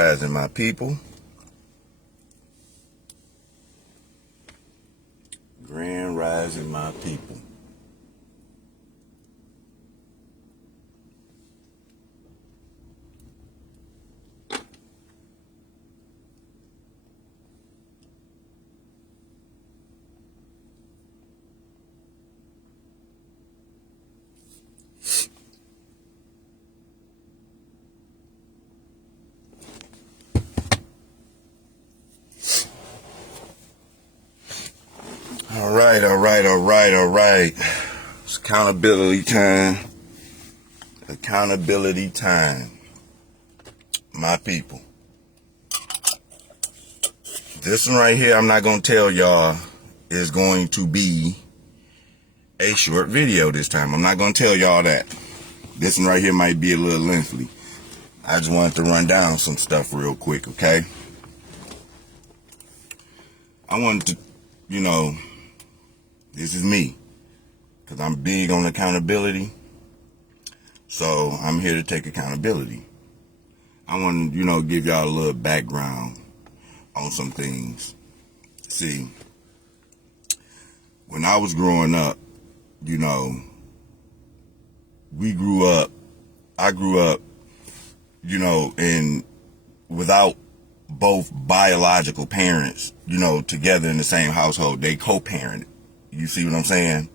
Rising, my people. Grand Rising, my people. All right. It's accountability time. Accountability time. My people. This one right here, I'm not going to tell y'all, is going to be a short video this time. I'm not going to tell y'all that. This one right here might be a little lengthy. I just wanted to run down some stuff real quick, okay? I wanted to, this is me, because I'm big on accountability. So I'm here to take accountability. I want to, give y'all a little background on some things. See, when I was growing up, I grew up, and without both biological parents, together in the same household, they co-parented. You see what I'm saying?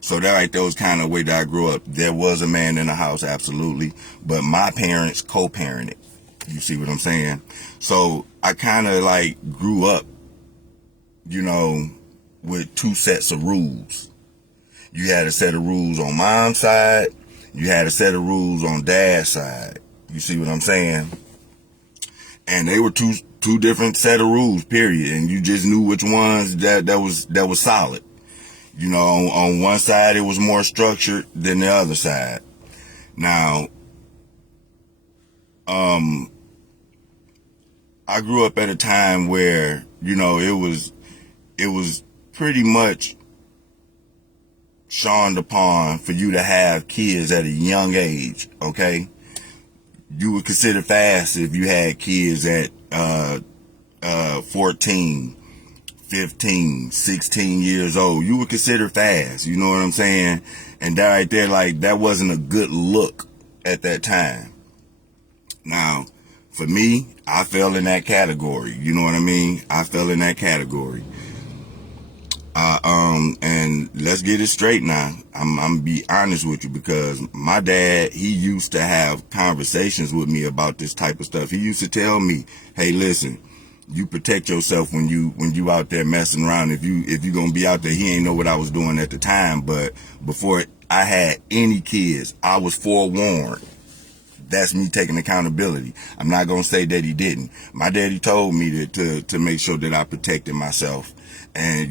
So that right there was kind of the way that I grew up. There was a man in the house, absolutely, but my parents co-parented. You see what I'm saying? So I kind of grew up, with two sets of rules. You had a set of rules on mom's side. You had a set of rules on dad's side. You see what I'm saying? And they were two different set of rules, period. And you just knew which ones that was solid. On one side it was more structured than the other side. Now, I grew up at a time where, it was pretty much shunned upon for you to have kids at a young age, okay? You would consider fast if you had kids at 14, 15, 16 years old. You would consider fast, you know what I'm saying? And that right there, that wasn't a good look at that time. Now, for me, I fell in that category, you know what I mean? I fell in that category. And let's get it straight now. I'm gonna be honest with you, because my dad, he used to have conversations with me about this type of stuff. He used to tell me, hey, listen, you protect yourself when you out there messing around. If you gonna be out there, he ain't know what I was doing at the time, but before I had any kids, I was forewarned. That's me taking accountability. I'm not gonna say that he didn't. My daddy told me to make sure that I protected myself and,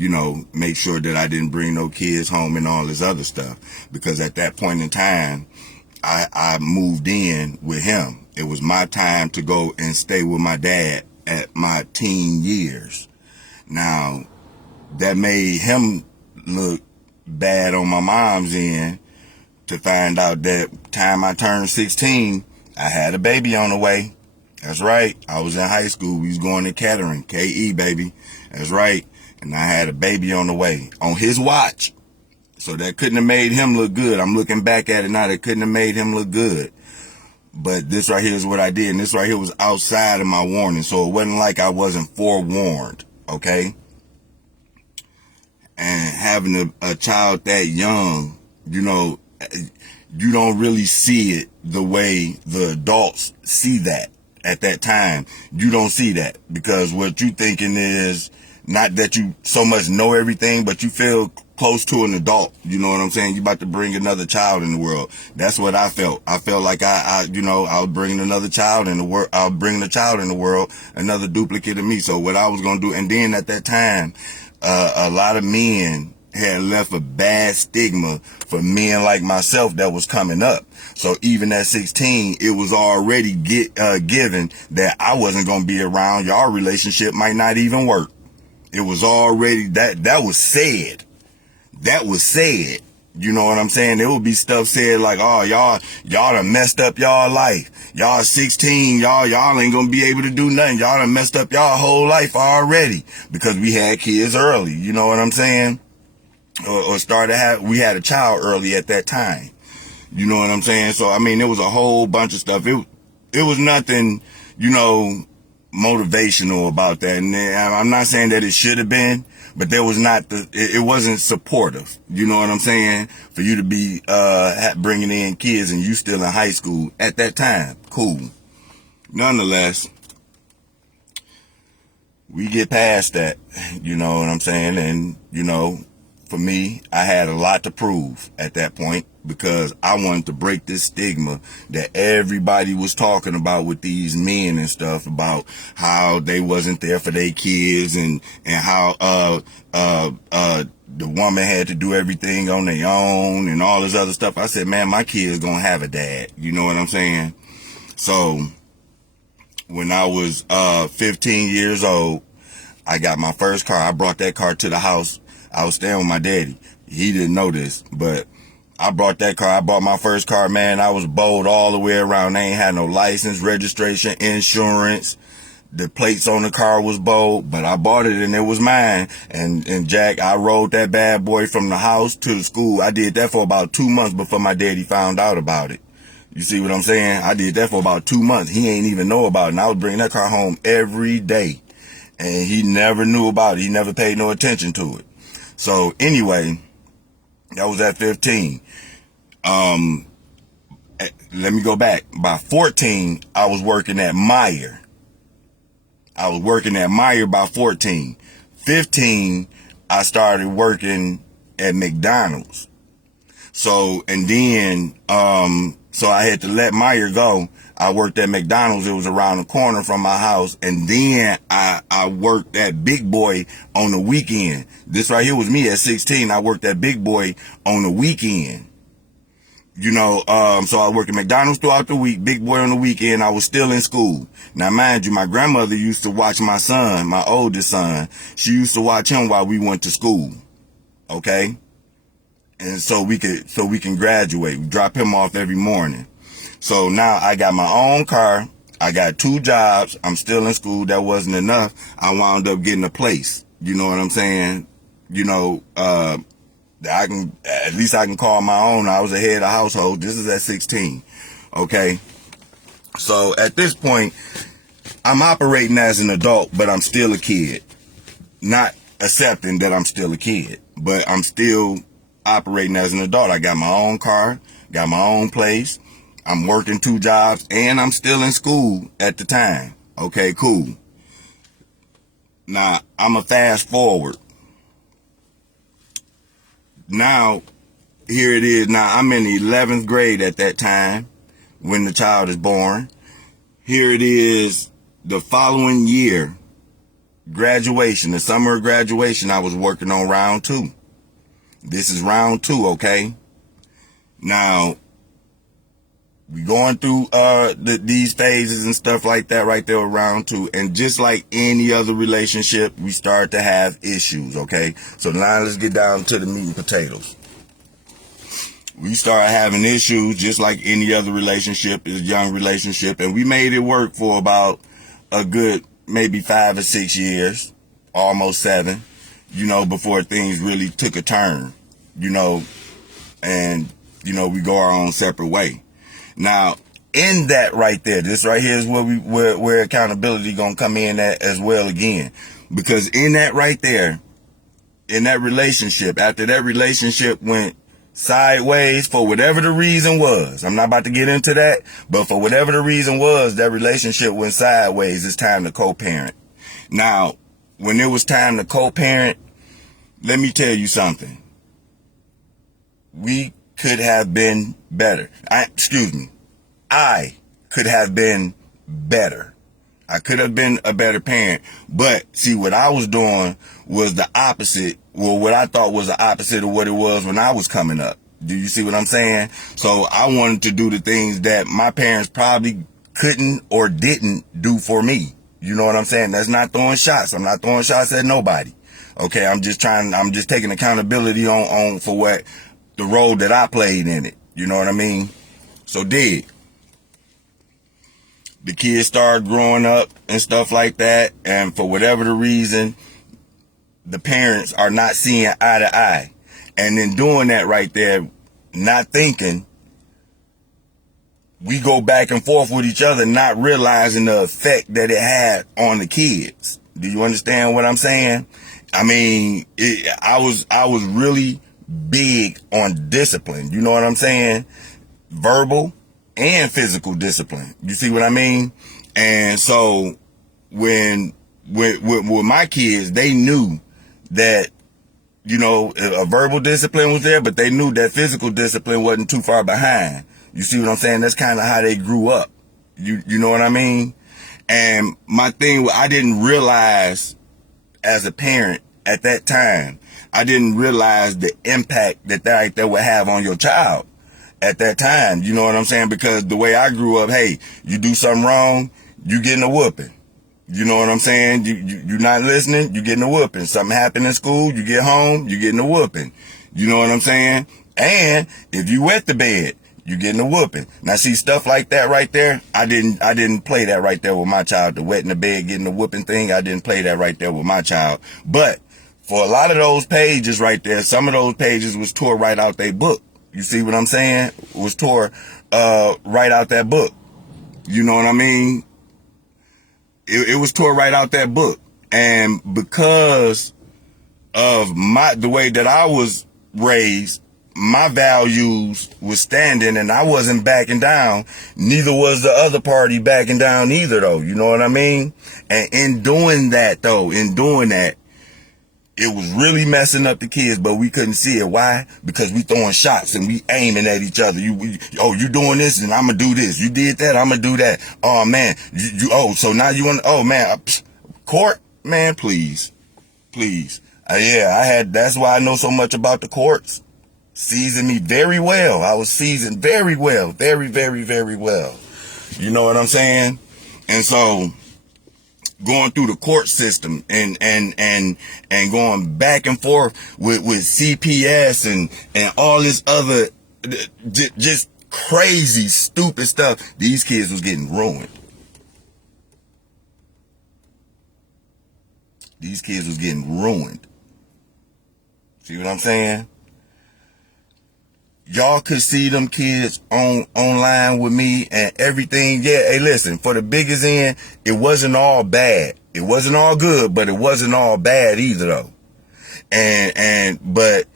make sure that I didn't bring no kids home and all this other stuff. Because at that point in time, I moved in with him. It was my time to go and stay with my dad at my teen years. Now, that made him look bad on my mom's end, to find out that time I turned 16, I had a baby on the way. That's right. I was in high school. We was going to Kettering, KE, baby. That's right. And I had a baby on the way on his watch. So that couldn't have made him look good. I'm looking back at it now. That couldn't have made him look good. But this right here is what I did. And this right here was outside of my warning. So it wasn't like I wasn't forewarned. Okay. And having a child that young, you don't really see it the way the adults see that at that time. You don't see that, because what you thinking is not that you so much know everything, but you feel close to an adult. You know what I'm saying? You about to bring another child in the world. That's what I felt. I felt like I was bringing another child in the world. I was bringing a child in the world, another duplicate of me. So what I was going to do, and then at that time, a lot of men had left a bad stigma for men like myself that was coming up. So even at 16, it was already given that I wasn't going to be around. Y'all relationship might not even work. It was already, that was said. That was said. You know what I'm saying? There would be stuff said like, oh, y'all done messed up y'all life. Y'all 16, y'all ain't gonna be able to do nothing. Y'all done messed up y'all whole life already because we had kids early. You know what I'm saying? We had a child early at that time. You know what I'm saying? So, I mean, there was a whole bunch of stuff. It was nothing, motivational about that. And I'm not saying that it should have been, but there was not it wasn't supportive. You know what I'm saying? For you to be, bringing in kids and you still in high school at that time. Cool. Nonetheless, we get past that. You know what I'm saying? And, for me, I had a lot to prove at that point because I wanted to break this stigma that everybody was talking about with these men and stuff about how they wasn't there for their kids and how, the woman had to do everything on their own and all this other stuff. I said, man, my kid's gonna have a dad. You know what I'm saying? So when I was, 15 years old, I got my first car. I brought that car to the house. I was staying with my daddy. He didn't know this, but I brought that car. I bought my first car, man. I was bowled all the way around. They ain't had no license, registration, insurance. The plates on the car was bowled, but I bought it and it was mine. And Jack, I rode that bad boy from the house to the school. I did that for about 2 months before my daddy found out about it. You see what I'm saying? I did that for about 2 months. He ain't even know about it. And I was bringing that car home every day. And he never knew about it. He never paid no attention to it. So anyway, that was at 15. Let me go back. By 14, I was working at Meijer. By 14. 15, I started working at McDonald's. So, and then, so I had to let Meijer go. I worked at McDonald's. It was around the corner from my house. And then I worked at Big Boy on the weekend. This right here was me at 16. I worked at Big Boy on the weekend. So I worked at McDonald's throughout the week, Big Boy on the weekend. I was still in school. Now, mind you, my grandmother used to watch my son, my oldest son. She used to watch him while we went to school. Okay? And so we can graduate. We drop him off every morning. So now I got my own car. I got 2 jobs. I'm still in school. That wasn't enough. I wound up getting a place. You know what I'm saying? At least I can call my own. I was a head of household. This is at 16. Okay. So at this point, I'm operating as an adult, but I'm still a kid. Not accepting that I'm still a kid, but I'm still operating as an adult. I got my own car, got my own place. I'm working 2 jobs and I'm still in school at the time. Okay, cool. Now I'm a fast forward. Now, here it is. Now I'm in the 11th grade at that time when the child is born. Here it is the following year, graduation, the summer of graduation. I was working on round 2. This is round 2, okay? Now, we going through these phases and stuff like that right there around 2. And just like any other relationship, we start to have issues, okay? So now let's get down to the meat and potatoes. We started having issues just like any other relationship, is young relationship. And we made it work for about a good maybe 5 or 6 years, almost 7, before things really took a turn, and, we go our own separate way. Now, in that right there, this right here is where accountability gonna come in at as well again. Because in that right there, in that relationship, after that relationship went sideways for whatever the reason was, I'm not about to get into that, but for whatever the reason was, that relationship went sideways, it's time to co-parent. Now, when it was time to co-parent, let me tell you something. We could have been better. I could have been better. I could have been a better parent. But see, what I was doing was the opposite. Well, what I thought was the opposite of what it was when I was coming up. Do you see what I'm saying? So I wanted to do the things that my parents probably couldn't or didn't do for me. You know what I'm saying? That's not throwing shots. I'm not throwing shots at nobody. Okay, I'm just taking accountability on for what the role that I played in it. You know what I mean? So the kids started growing up and stuff like that, and for whatever the reason, the parents are not seeing eye to eye. And in doing that right there, not thinking, we go back and forth with each other, not realizing the effect that it had on the kids. Do you understand what I'm saying? I mean, I was really big on discipline. You know what I'm saying? Verbal and physical discipline. You see what I mean? And so when with my kids, they knew that, you know, a verbal discipline was there, but they knew that physical discipline wasn't too far behind. You see what I'm saying? That's kind of how they grew up. You know what I mean? And my thing, I didn't realize as a parent at that time, I didn't realize the impact that would have on your child at that time. You know what I'm saying? Because the way I grew up, hey, you do something wrong, you getting a whooping. You know what I'm saying? You're not listening, you getting a whooping. Something happened in school, you get home, you getting a whooping. You know what I'm saying? And if you wet the bed, you getting a whooping. Now see, stuff like that right there, I didn't play that right there with my child. The wet in the bed, getting a whooping thing, I didn't play that right there with my child. But for a lot of those pages right there, some of those pages was tore right out their book. You see what I'm saying? Was tore right out that book. You know what I mean? It was tore right out that book. And because of the way that I was raised, my values was standing and I wasn't backing down. Neither was the other party backing down either, though. You know what I mean? And in doing that, it was really messing up the kids, but we couldn't see it. Why? Because we throwing shots and we aiming at each other. You doing this and I'm gonna do this. You did that, I'm gonna do that. Oh man, so now you want? Oh man, court, man, please. That's why I know so much about the courts. Seasoned me very well. I was seasoned very well, very, very, very well. You know what I'm saying? And so, going through the court system and going back and forth with CPS and all this other just crazy stupid stuff, these kids was getting ruined. These kids was getting ruined. See what I'm saying? Y'all could see them kids online with me and everything. Yeah, hey, listen, for the biggest end, it wasn't all bad. It wasn't all good, but it wasn't all bad either, though. But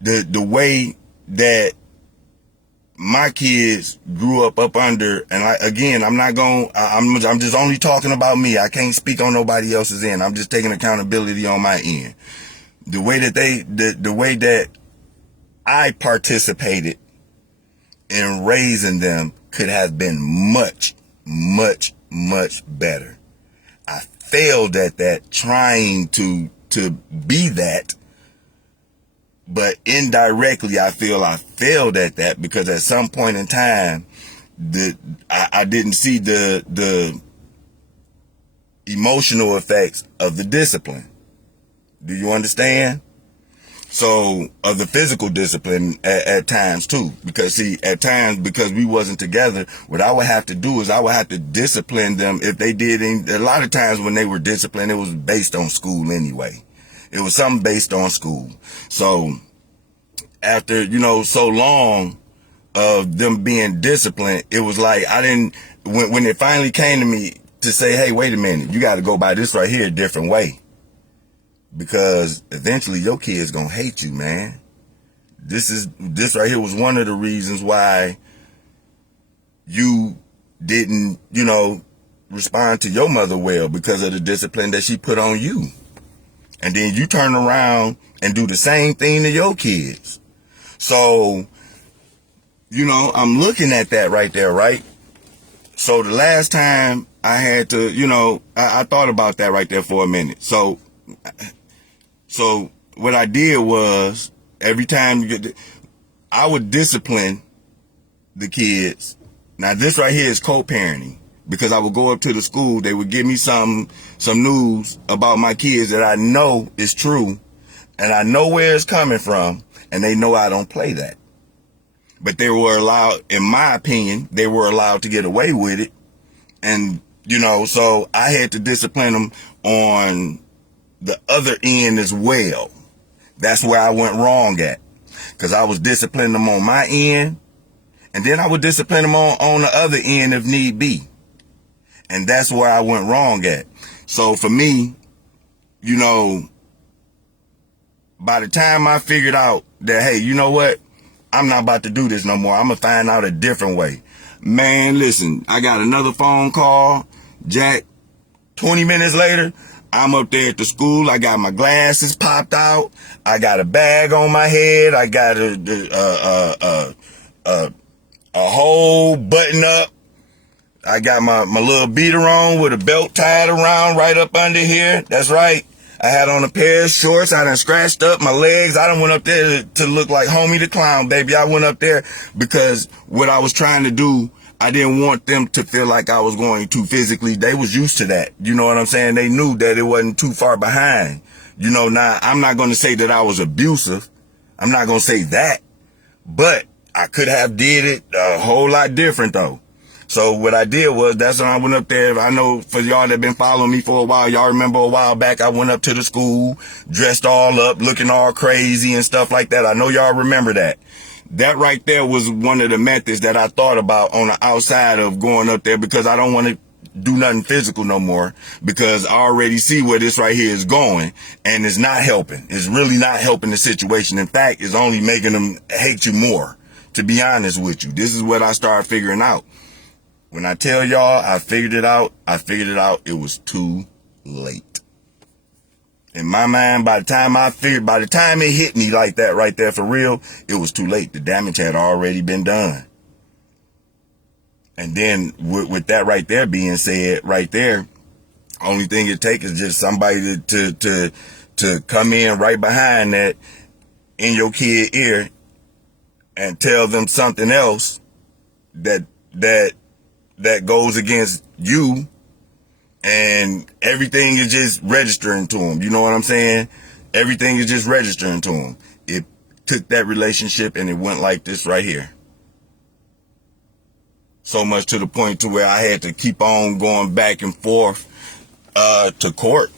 the way that my kids grew up under, and I'm just only talking about me. I can't speak on nobody else's end. I'm just taking accountability on my end. The way that I participated in raising them could have been much, much, much better. I failed at that, trying to be that, but indirectly I feel I failed at that because at some point in time, I didn't see the emotional effects of the discipline. Do you understand? So, of the physical discipline at times too, because see, at times, because we wasn't together, what I would have to do is I would have to discipline them if they did. A lot of times when they were disciplined, it was based on school anyway. It was something based on school. So, after, so long of them being disciplined, it was like when it finally came to me to say, hey, wait a minute, you got to go by this right here a different way. Because eventually your kid's gonna hate you, man. This right here was one of the reasons why you didn't, respond to your mother well, because of the discipline that she put on you. And then you turn around and do the same thing to your kids. So, I'm looking at that right there, right? So the last time I had to, I thought about that right there for a minute. So what I did was, every time I would discipline the kids. Now this right here is co-parenting, because I would go up to the school, they would give me some news about my kids that I know is true, And I know where it's coming from, and they know I don't play that. But they were allowed, in my opinion, they were allowed to get away with it. And, so I had to discipline them on the other end as well. That's where I went wrong at. Because I was disciplining them on my end, and then I would discipline them on the other end if need be. And that's where I went wrong at. So for me, by the time I figured out that, hey, you know what? I'm not about to do this no more. I'm going to find out a different way. Man, listen, I got another phone call. Jack, 20 minutes later, I'm up there at the school. I got my glasses popped out. I got a bag on my head. I got a whole button up. I got my little beater on with a belt tied around right up under here. That's right. I had on a pair of shorts. I done scratched up my legs. I done went up there to look like Homie the Clown, baby. I went up there because what I was trying to do, I didn't want them to feel like I was going too physically. They was used to that. You know what I'm saying? They knew that it wasn't too far behind. Now I'm not going to say that I was abusive. I'm not going to say that. But I could have did it a whole lot different, though. So what I did was, that's when I went up there. I know for y'all that been following me for a while, y'all remember a while back, I went up to the school, dressed all up, looking all crazy and stuff like that. I know y'all remember that. That right there was one of the methods that I thought about on the outside of going up there, because I don't want to do nothing physical no more, because I already see where this right here is going, and it's not helping. It's really not helping the situation. In fact, it's only making them hate you more, to be honest with you. This is what I started figuring out. When I tell y'all I figured it out, it was too late. In my mind, by the time it hit me like that right there for real, it was too late. The damage had already been done. And then with that right there being said, right there, only thing it takes is just somebody to come in right behind that in your kid ear and tell them something else that goes against you, and everything is just registering to them. You know what I'm saying? Everything is just registering to them. It took that relationship and it went like this right here. So much to the point to where I had to keep on going back and forth to court.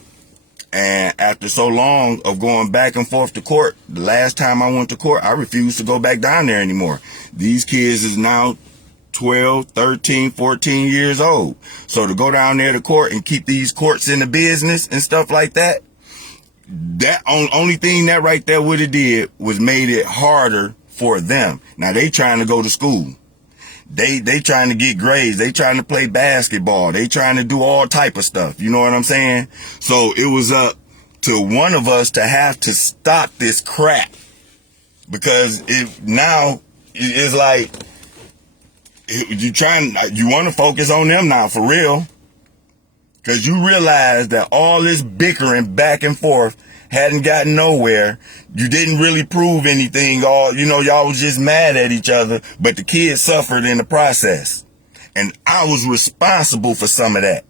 And after so long of going back and forth to court, the last time I went to court, I refused to go back down there anymore. These kids is now 12, 13, 14 years old. So to go down there to court and keep these courts in the business and stuff like that, that only thing that right there would have did was made it harder for them. Now they trying to go to school. They trying to get grades. They trying to play basketball. They trying to do all type of stuff. You know what I'm saying? So it was up to one of us to have to stop this crap, because now it's like, you want to focus on them now for real, because you realize that all this bickering back and forth hadn't gotten nowhere. You didn't really prove anything. Y'all was just mad at each other, but the kids suffered in the process. And I was responsible for some of that.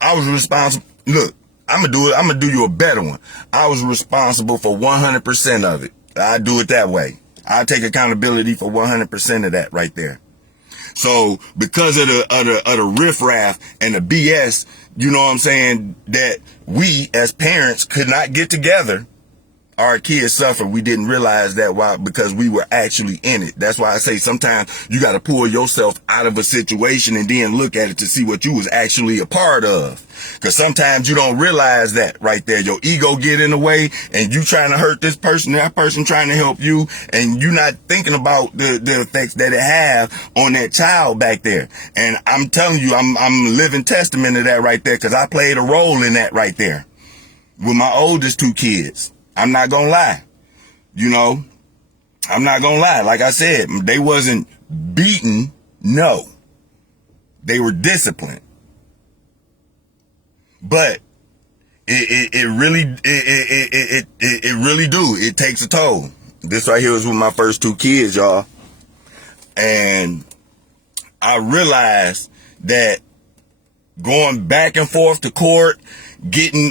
I was responsible. Look, I'm going to do you a better one. I was responsible for 100% of it. I do it that way. I take accountability for 100% of that right there. So because of the riffraff and the BS, you know what I'm saying, that we as parents could not get together, our kids suffer. We didn't realize that because we were actually in it. That's why I say sometimes you got to pull yourself out of a situation and then look at it to see what you was actually a part of. Because sometimes you don't realize that right there. Your ego get in the way and you trying to hurt this person, that person trying to help you, and you not thinking about the effects that it have on that child back there. And I'm telling you, I'm a living testament of that right there, because I played a role in that right there with my oldest two kids. I'm not gonna lie. I'm not gonna lie. Like I said, they wasn't beaten. No. They were disciplined. But it really do. It takes a toll. This right here was with my first two kids, y'all. And I realized that going back and forth to court, getting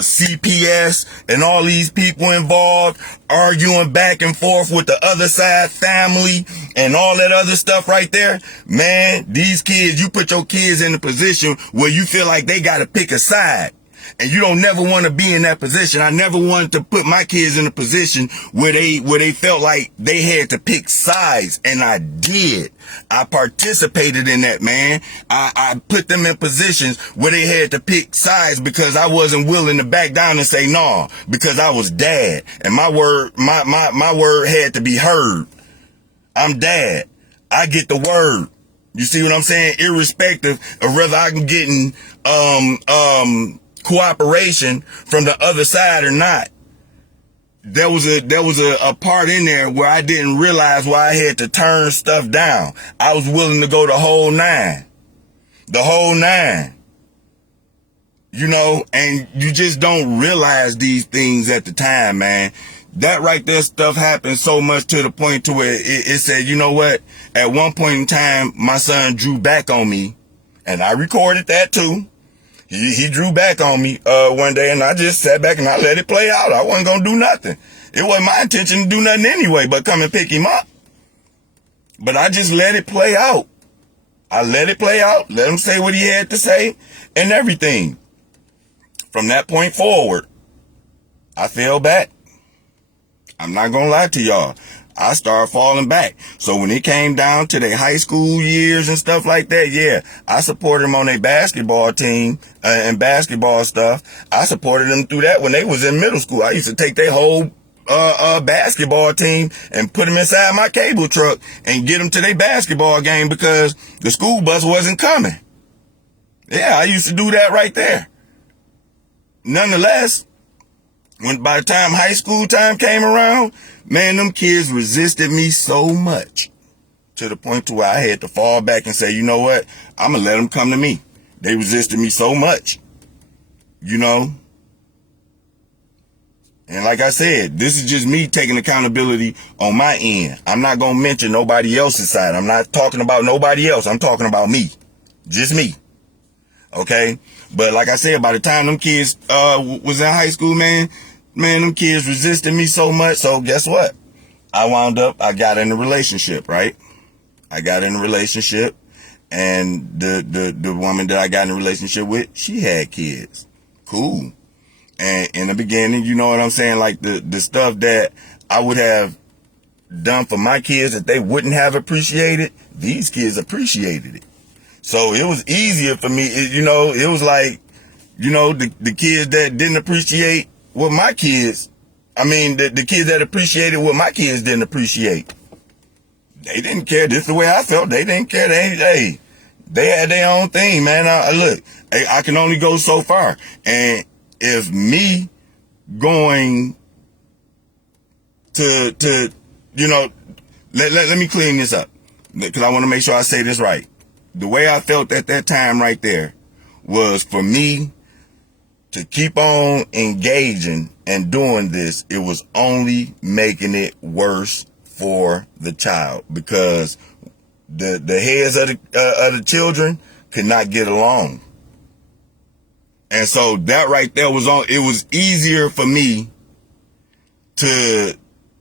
CPS and all these people involved, arguing back and forth with the other side family and all that other stuff right there. Man, these kids, you put your kids in a position where you feel like they got to pick a side. And you don't never want to be in that position. I never wanted to put my kids in a position where they felt like they had to pick sides. And I did. I participated in that, man. I put them in positions where they had to pick sides because I wasn't willing to back down and say no, because I was dad. And my word had to be heard. I'm dad. I get the word. You see what I'm saying? Irrespective of whether I can get in, cooperation from the other side or not. There was a part in there where I didn't realize why I had to turn stuff down. I was willing to go the whole nine. The whole nine. You know, and you just don't realize these things at the time, man. That right there stuff happened so much to the point to where it said, you know what? At one point in time, my son drew back on me, and I recorded that too. He drew back on me one day, and I just sat back and I let it play out. I wasn't going to do nothing. It wasn't my intention to do nothing anyway but come and pick him up. But I just let it play out. I let it play out, let him say what he had to say and everything. From that point forward, I fell back. I'm not going to lie to y'all. I started falling back. So when it came down to their high school years and stuff like that, yeah, I supported them on their basketball team and basketball stuff. I supported them through that when they was in middle school. I used to take their whole basketball team and put them inside my cable truck and get them to their basketball game because the school bus wasn't coming. Yeah, I used to do that right there. Nonetheless, by the time high school time came around, man, them kids resisted me so much to the point to where I had to fall back and say, you know what? I'm going to let them come to me. They resisted me so much, you know? And like I said, this is just me taking accountability on my end. I'm not going to mention nobody else's side. I'm not talking about nobody else. I'm talking about me. Just me. Okay? But like I said, by the time them kids was in high school, man, them kids resisted me so much. So guess what? I got in a relationship, right? I got in a relationship, and the woman that I got in a relationship with, she had kids. Cool. And in the beginning, you know what I'm saying? Like the stuff that I would have done for my kids that they wouldn't have appreciated, these kids appreciated it. So it was easier for me. It was like, the kids that didn't appreciate what my kids, the kids that appreciated what my kids didn't appreciate. They didn't care. This is the way I felt. They didn't care. They had their own thing, man. Look, I can only go so far. And if me going to let me clean this up, because I want to make sure I say this right. The way I felt at that time right there was for me to keep on engaging and doing this. It was only making it worse for the child because the heads of the children could not get along. And so that right there it was easier for me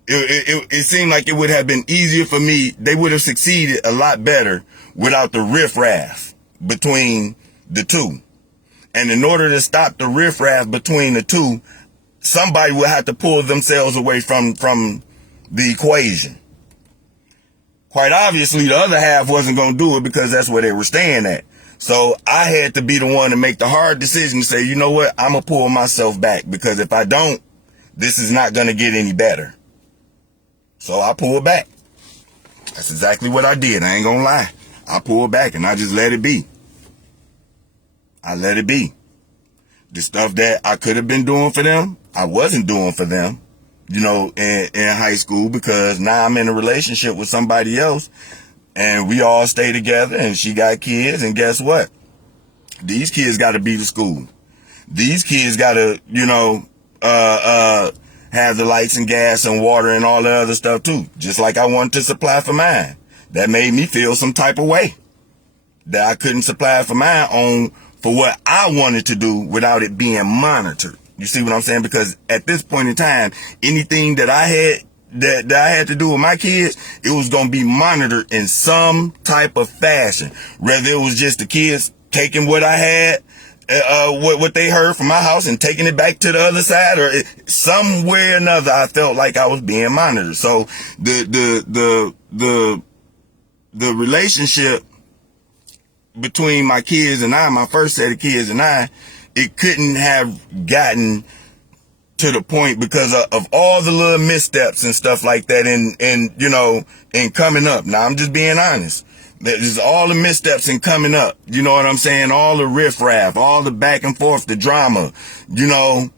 it seemed like it would have been easier for me. They would have succeeded a lot better without the riffraff between the two. And in order to stop the riffraff between the two, somebody would have to pull themselves away from the equation. Quite obviously, the other half wasn't going to do it because that's where they were staying at. So I had to be the one to make the hard decision to say, you know what, I'm going to pull myself back because if I don't, this is not going to get any better. So I pulled back. That's exactly what I did. I ain't going to lie. I pulled back and I just let it be. I let it be. The stuff that I could have been doing for them, I wasn't doing for them, in high school because now I'm in a relationship with somebody else and we all stay together and she got kids. And guess what? These kids got to be to school. These kids got to, have the lights and gas and water and all the other stuff too. Just like I wanted to supply for mine. That made me feel some type of way. that I couldn't supply for my own for what I wanted to do without it being monitored. You see what I'm saying? Because at this point in time, anything that I had that I had to do with my kids, it was going to be monitored in some type of fashion. Whether it was just the kids taking what I had, what they heard from my house and taking it back to the other side, or somewhere or another, I felt like I was being monitored. So the relationship between my kids and I, my first set of kids and I, it couldn't have gotten to the point because of all the little missteps and stuff like that in coming up. Now, I'm just being honest. There's all the missteps in coming up. You know what I'm saying? All the riffraff, all the back and forth, the drama, that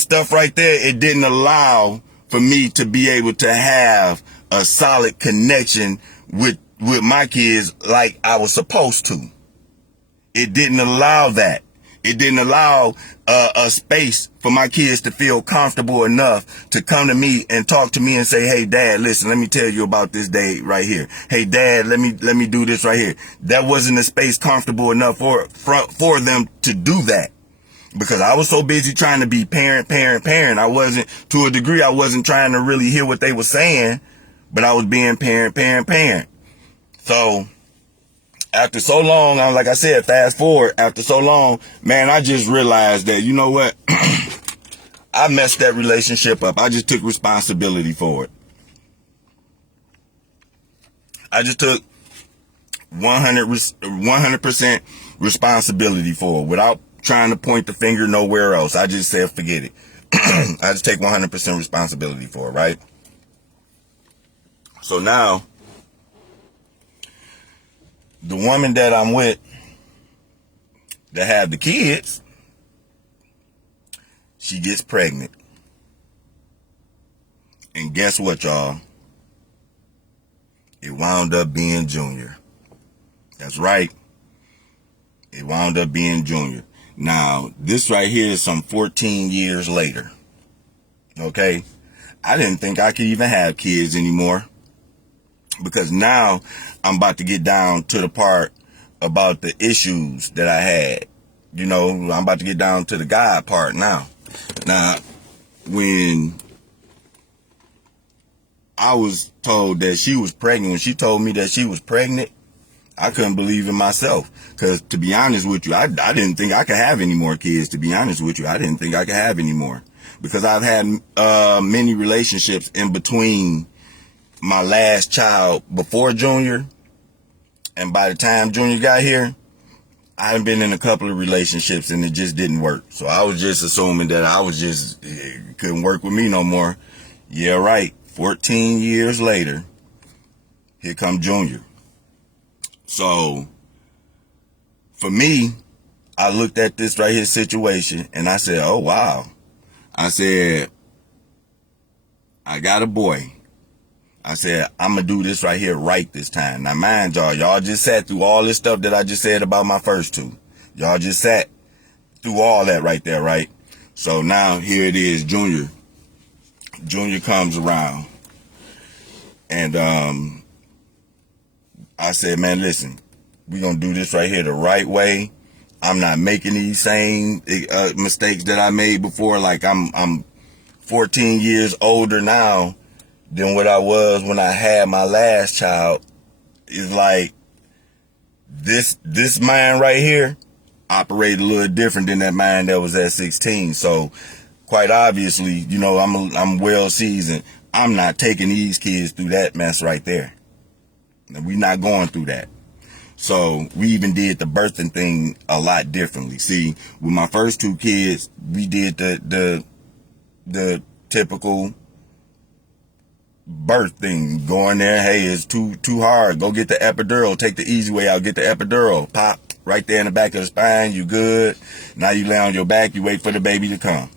stuff right there, it didn't allow for me to be able to have a solid connection with my kids like I was supposed to. It didn't allow that. It didn't allow a space for my kids to feel comfortable enough to come to me and talk to me and say, "Hey, Dad, listen, let me tell you about this day right here. Hey, Dad, let me do this right here." That wasn't a space comfortable enough for them to do that, because I was so busy trying to be parent. I wasn't, to a degree, I wasn't trying to really hear what they were saying, but I was being parent. So after so long, like I said, fast forward, after so long, man, I just realized that, you know what? I messed that relationship up. I just took responsibility for it. I just took 100% responsibility for it without trying to point the finger nowhere else. I just said, forget it. I just take 100% responsibility for it, right? So now, the woman that I'm with that have the kids, she gets pregnant. And guess what, y'all? It wound up being Junior. That's right. It wound up being Junior. Now, this right here is some 14 years later. Okay? I didn't think I could even have kids anymore, because now I'm about to get down to the part about the issues that I had. I'm about to get down to the God part now. Now, when I was told that she was pregnant, when she told me that she was pregnant, I couldn't believe in myself. Because to be honest with you, I didn't think I could have any more kids. To be honest with you, I didn't think I could have any more. Because I've had many relationships in between my last child before Junior, and by the time Junior got here, I've been in a couple of relationships and it just didn't work. So I was just assuming that it couldn't work with me no more. Yeah, right. 14 years later, here come Junior. So for me, I looked at this right here situation and I said, oh, wow. I said, I got a boy. I said, I'm going to do this right here right this time. Now, mind y'all just sat through all this stuff that I just said about my first two. Y'all just sat through all that right there, right? So now here it is, Junior. Junior comes around. And I said, man, listen, we're going to do this right here the right way. I'm not making these same mistakes that I made before. Like I'm 14 years older now than what I was when I had my last child. Is like this mind right here operated a little different than that mind that was at 16. So quite obviously, I'm well seasoned. I'm not taking these kids through that mess right there. We're not going through that. So we even did the birthing thing a lot differently. See, with my first two kids, we did the typical birth thing. Go in there, hey, it's too hard. Go get the epidural. Take the easy way out. Get the epidural. Pop right there in the back of the spine. You good. Now you lay on your back. You wait for the baby to come.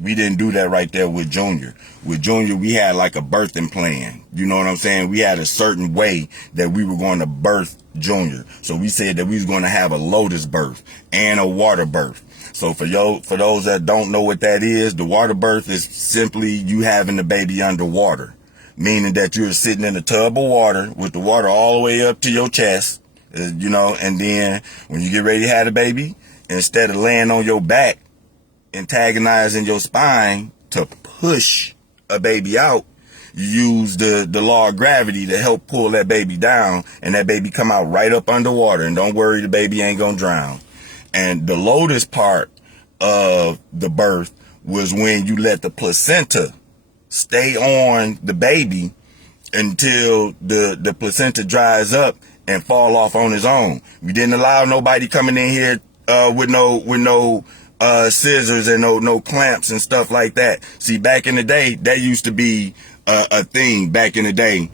We didn't do that right there with Junior. With Junior, we had like a birthing plan. You know what I'm saying? We had a certain way that we were going to birth Junior. So we said that we was going to have a lotus birth and a water birth. So for those that don't know what that is, the water birth is simply you having the baby underwater. meaning that you're sitting in a tub of water with the water all the way up to your chest, and then when you get ready to have a baby, instead of laying on your back, antagonizing your spine to push a baby out, you use the law of gravity to help pull that baby down, and that baby come out right up underwater. And don't worry, the baby ain't gonna drown. And the lotus part of the birth was when you let the placenta stay on the baby until the placenta dries up and fall off on its own. We didn't allow nobody coming in here with no scissors and no clamps and stuff like that. See, back in the day, that used to be a thing back in the day,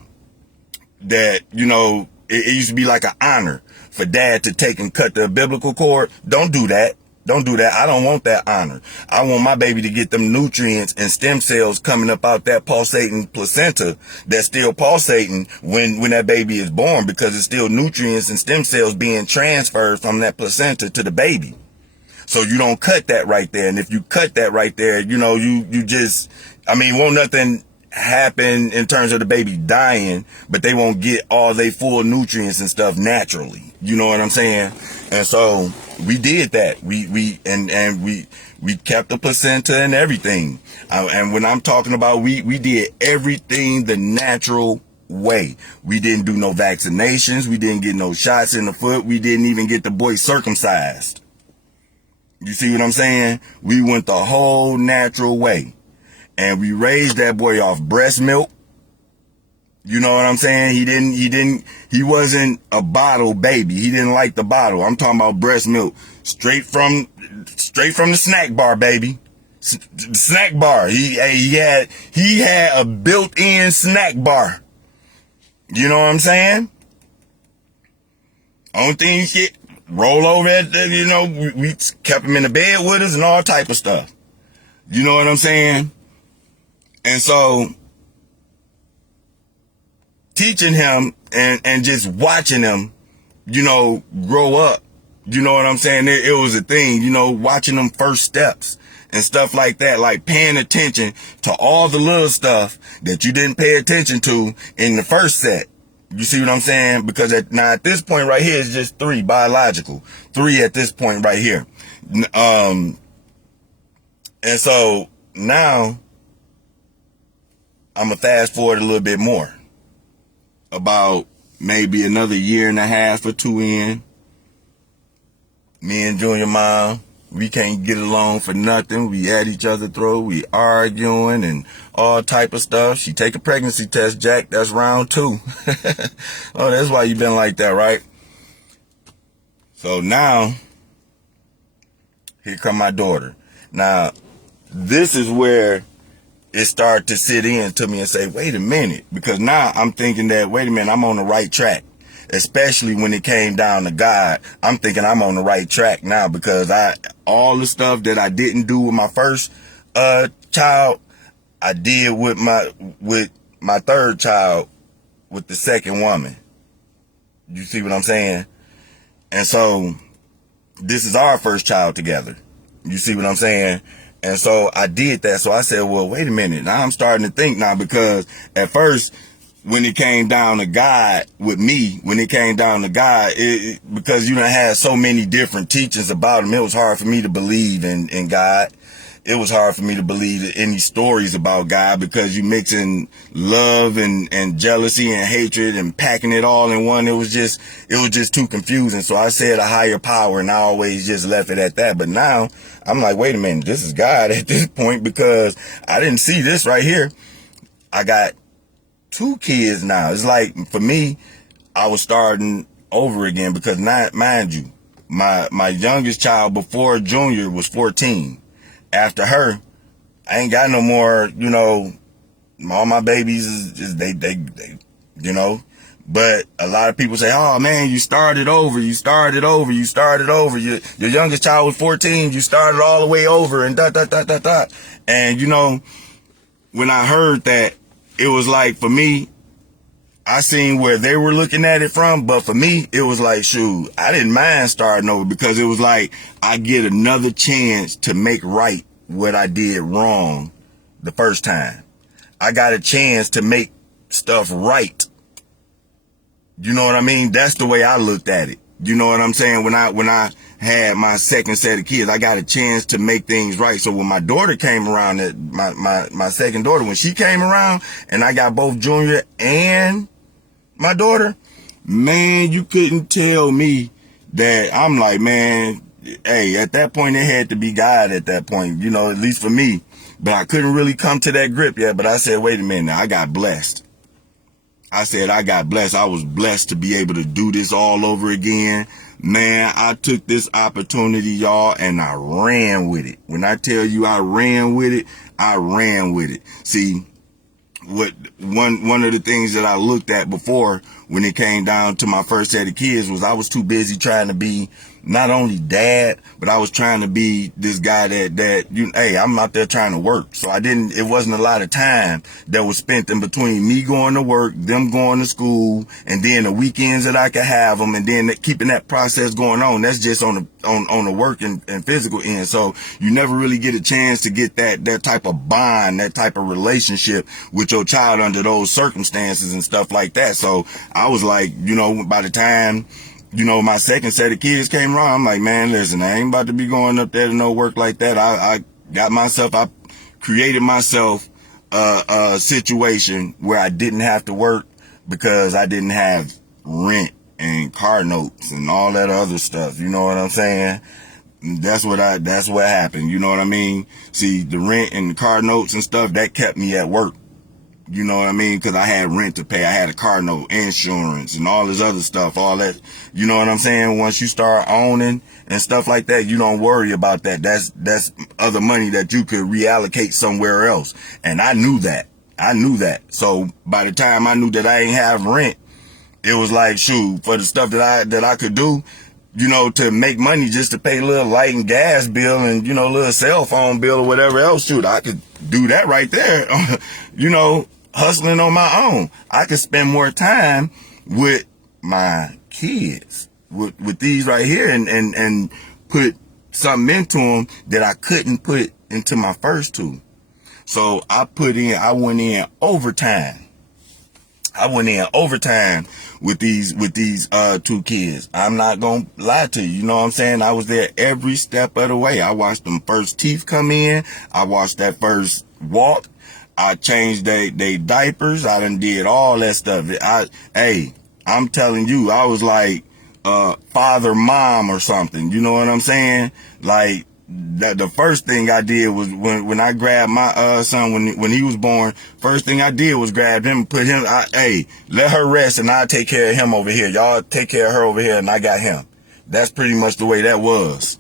that, it used to be like an honor for dad to take and cut the umbilical cord. Don't do that. Don't do that. I don't want that honor. I want my baby to get them nutrients and stem cells coming up out that pulsating placenta that's still pulsating when that baby is born, because it's still nutrients and stem cells being transferred from that placenta to the baby. So you don't cut that right there. And if you cut that right there, you just, won't nothing happen in terms of the baby dying, but they won't get all their full nutrients and stuff naturally. You know what I'm saying? And so we did that. We kept the placenta and everything. And when I'm talking about we did everything the natural way. We didn't do no vaccinations. We didn't get no shots in the foot. We didn't even get the boy circumcised. You see what I'm saying? We went the whole natural way. And we raised that boy off breast milk. You know what I'm saying? He wasn't a bottle baby. He didn't like the bottle. I'm talking about breast milk. Straight from the snack bar, baby. Snack bar. He had a built-in snack bar. You know what I'm saying? Only thing shit, roll over at we kept him in the bed with us and all type of stuff. You know what I'm saying? And so teaching him and just watching him, grow up, you know what I'm saying? It was a thing, watching them first steps and stuff like that, like paying attention to all the little stuff that you didn't pay attention to in the first set. You see what I'm saying? Because at this point right here is just 3 biological, 3 at this point right here. And so now I'm going to fast forward a little bit more. About maybe another year and a half or 2 in, me and Junior Mom, we can't get along for nothing. We at each other throat. We arguing and all type of stuff. She take a pregnancy test, Jack. That's round 2. Oh, that's why you been like that, right? So now, here come my daughter. Now, this is where it started to sit in to me and say, wait a minute, because now I'm thinking that, wait a minute, I'm on the right track. Especially when it came down to God, I'm thinking I'm on the right track now, because all the stuff that I didn't do with my first child, I did with my third child with the second woman. You see what I'm saying? And so this is our first child together. You see what I'm saying? And so I did that. So I said, well, wait a minute. Now I'm starting to think now, because at first, when it came down to God with me, because you done had so many different teachings about him, it was hard for me to believe in God. It was hard for me to believe any stories about God, because you mixing love and jealousy and hatred and packing it all in one. It was just too confusing. So I said a higher power, and I always just left it at that. But now I'm like, wait a minute, this is God at this point, because I didn't see this right here. I got 2 kids now. It's like, for me, I was starting over again, because now, mind you, my youngest child before Junior was 14. After her, I ain't got no more, all my babies is they, but a lot of people say, oh man, you started over. Your youngest child was 14. You started all the way over and . And when I heard that, it was like, for me, I seen where they were looking at it from, but for me, it was like, shoot, I didn't mind starting over, because it was like, I get another chance to make right what I did wrong the first time. I got a chance to make stuff right. You know what I mean? That's the way I looked at it. You know what I'm saying? When I had my second set of kids, I got a chance to make things right. So when my daughter came around, my second daughter, when she came around and I got both Junior and my daughter, man, you couldn't tell me that. I'm like, man, hey, at that point it had to be God at that point, you know, at least for me. But I couldn't really come to that grip yet. But I said, wait a minute, I got blessed. I said, I got blessed. I was blessed to be able to do this all over again. Man, I took this opportunity, y'all, and I ran with it. When I tell you I ran with it, I ran with it. See, one of the things that I looked at before when it came down to my first set of kids was I was too busy trying to be not only dad, but I was trying to be this guy hey, I'm out there trying to work. So it wasn't a lot of time that was spent in between me going to work, them going to school, and then the weekends that I could have them, and then keeping that process going on. That's just on the work and physical end. So you never really get a chance to get that type of bond, that type of relationship with your child under those circumstances and stuff like that. So I was like, you know, by the time, you know, my second set of kids came around, I'm like, man, listen, I ain't about to be going up there to no work like that. I created myself a situation where I didn't have to work because I didn't have rent and car notes and all that other stuff. You know what I'm saying? That's what happened. You know what I mean? See, the rent and the car notes and stuff, that kept me at work. You know what I mean? Because I had rent to pay. I had a car note, insurance, and all this other stuff, all that. You know what I'm saying? Once you start owning and stuff like that, you don't worry about that. That's other money that you could reallocate somewhere else. And I knew that. So by the time I knew that I ain't have rent, it was like, shoot, for the stuff that I could do, you know, to make money just to pay a little light and gas bill and, you know, a little cell phone bill or whatever else, shoot, I could do that right there, you know, hustling on my own. I could spend more time with my kids, with these right here and put something into them that I couldn't put into my first two. So I went in overtime. With these two kids. I'm not gonna lie to you. You know what I'm saying? I was there every step of the way. I watched them first teeth come in. I watched that first walk. I changed they diapers. I done did all that stuff. I'm telling you, I was like father, mom or something. You know what I'm saying? Like, the first thing I did was when I grabbed my son when he was born, first thing I did was grab him and put him, let her rest and I'll take care of him over here. Y'all take care of her over here and I got him. That's pretty much the way that was.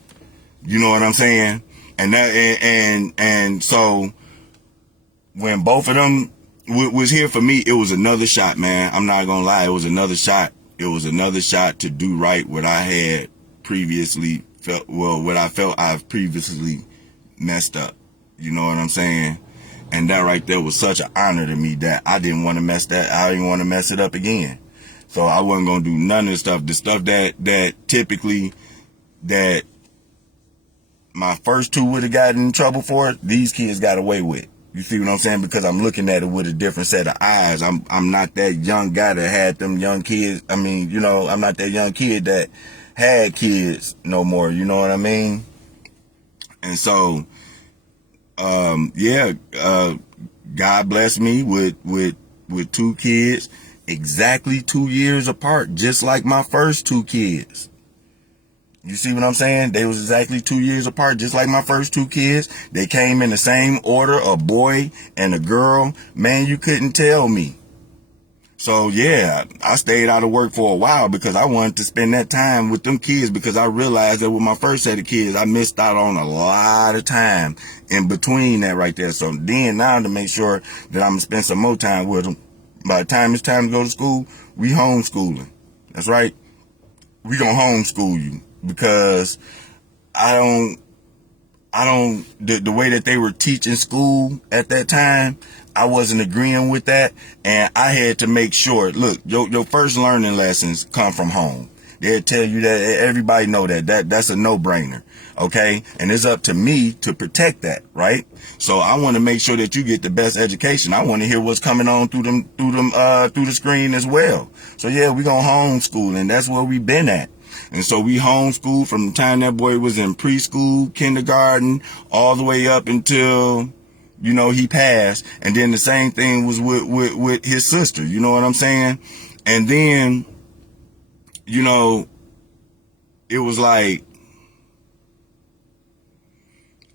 You know what I'm saying? And so when both of them was here for me, it was another shot, man. I'm not gonna lie, it was another shot. It was another shot to do right what I had previously what I felt I've previously messed up. You know what I'm saying? And that right there was such an honor to me that I didn't want to mess it up again. So I wasn't going to do none of the stuff that typically that my first two would have gotten in trouble for, these kids got away with. You see what I'm saying? Because I'm looking at it with a different set of eyes. I'm not that young guy that had them young kids. I mean, you know, I'm not that young kid that had kids no more, you know what I mean? And so, God blessed me with two kids, exactly 2 years apart, just like my first two kids. You see what I'm saying? They was exactly 2 years apart, just like my first two kids. They came in the same order, a boy and a girl. Man, you couldn't tell me. So yeah, I stayed out of work for a while because I wanted to spend that time with them kids, because I realized that with my first set of kids, I missed out on a lot of time in between that right there. So then now to make sure that I'm going to spend some more time with them, by the time it's time to go to school, we homeschooling. That's right. We gonna homeschool you, because the way that they were teaching school at that time, I wasn't agreeing with that. And I had to make sure, look, your first learning lessons come from home. They'll tell you that. Everybody know that's a no-brainer. Okay. And it's up to me to protect that. Right. So I want to make sure that you get the best education. I want to hear what's coming on through the screen as well. So yeah, we gonna homeschool, and that's where we been at. And so we homeschooled from the time that boy was in preschool, kindergarten, all the way up until, he passed. And then the same thing was with his sister. You know what I'm saying? And then, it was like,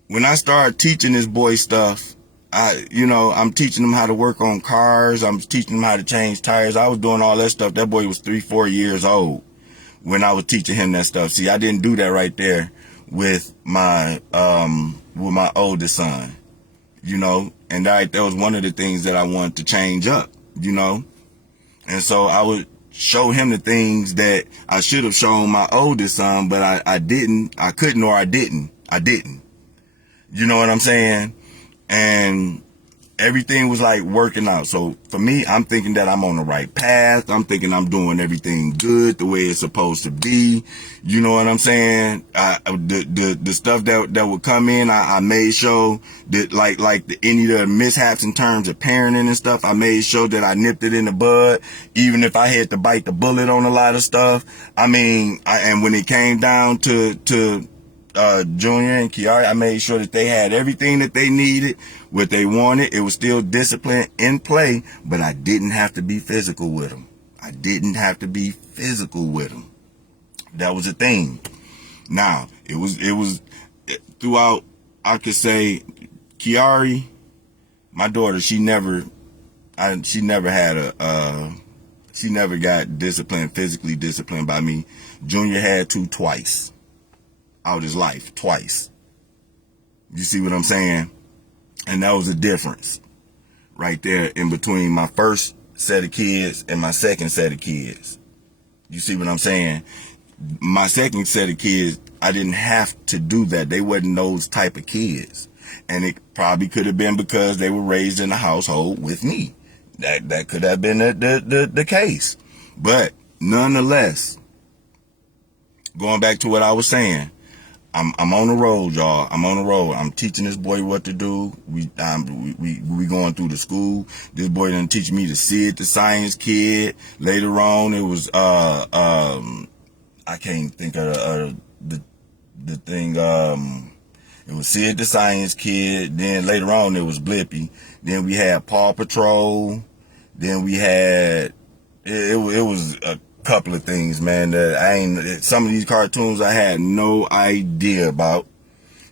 when I started teaching this boy stuff, I'm teaching him how to work on cars. I'm teaching him how to change tires. I was doing all that stuff. That boy was 3-4 years old when I was teaching him that stuff. See, I didn't do that right there with my oldest son, and that was one of the things that I wanted to change up, and so I would show him the things that I should have shown my oldest son, but I didn't, I couldn't, or I didn't. You know what I'm saying? And everything was like working out. So for me, I'm thinking that I'm on the right path. I'm thinking I'm doing everything good the way it's supposed to be. You know what I'm saying? The stuff that would come in, I made sure that like any of the mishaps in terms of parenting and stuff, I made sure that I nipped it in the bud, even if I had to bite the bullet on a lot of stuff. And when it came down to Junior and Kiara, I made sure that they had everything that they needed, what they wanted. It was still discipline in play, but I didn't have to be physical with them. That was a thing. Now, it was throughout, I could say, Kiari, my daughter, she never got physically disciplined by me. Junior had to twice. Out his life twice. You see what I'm saying? And that was the difference right there in between my first set of kids and my second set of kids. You see what I'm saying? My second set of kids, I didn't have to do that. They wasn't those type of kids. And it probably could have been because they were raised in a household with me. That could have been the case. But nonetheless, going back to what I was saying, I'm on the road, y'all. I'm on the road. I'm teaching this boy what to do. We going through the school. This boy done teach me to Sid the Science Kid. Later on, it was I can't think of the thing. It was Sid the Science Kid. Then later on, it was Blippi. Then we had Paw Patrol. Then we had it was a couple of things, man, that some of these cartoons I had no idea about,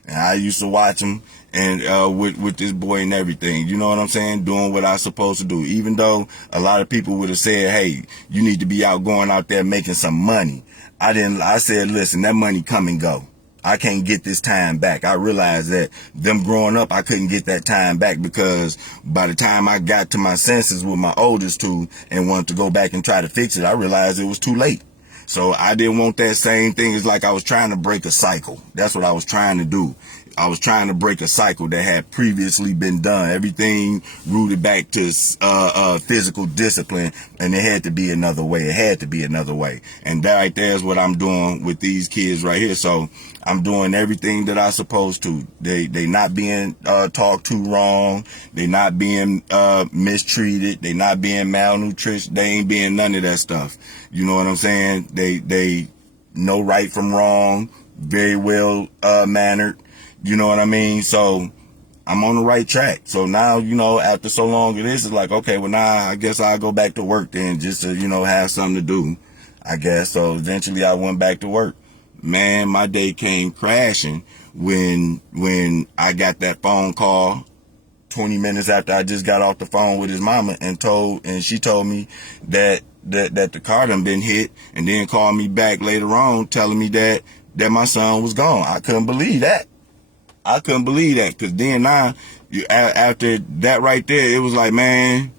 and I used to watch them, and with this boy and everything, you know what I'm saying, doing what I supposed to do, even though a lot of people would have said, hey, you need to be going out there making some money. I said, listen, that money come and go. I can't get this time back. I realized that them growing up, I couldn't get that time back, because by the time I got to my senses with my oldest two and wanted to go back and try to fix it, I realized it was too late. So I didn't want that same thing. It's like I was trying to break a cycle. That's what I was trying to do. I was trying to break a cycle that had previously been done. Everything rooted back to physical discipline, and it had to be another way. And that right there is what I'm doing with these kids right here. So I'm doing everything that I'm supposed to. They not being talked to wrong. They not being mistreated. They not being malnutrition. They ain't being none of that stuff. You know what I'm saying? They know right from wrong. Very well mannered. You know what I mean? So I'm on the right track. So now, after so long of this, it's like, okay, well, now I guess I'll go back to work then, just to, have something to do, I guess. So eventually I went back to work. Man, my day came crashing when I got that phone call 20 minutes after I just got off the phone with his mama, and she told me that the car done been hit, and then called me back later on telling me that my son was gone. I couldn't believe that. Because then now, after that right there, it was like, man,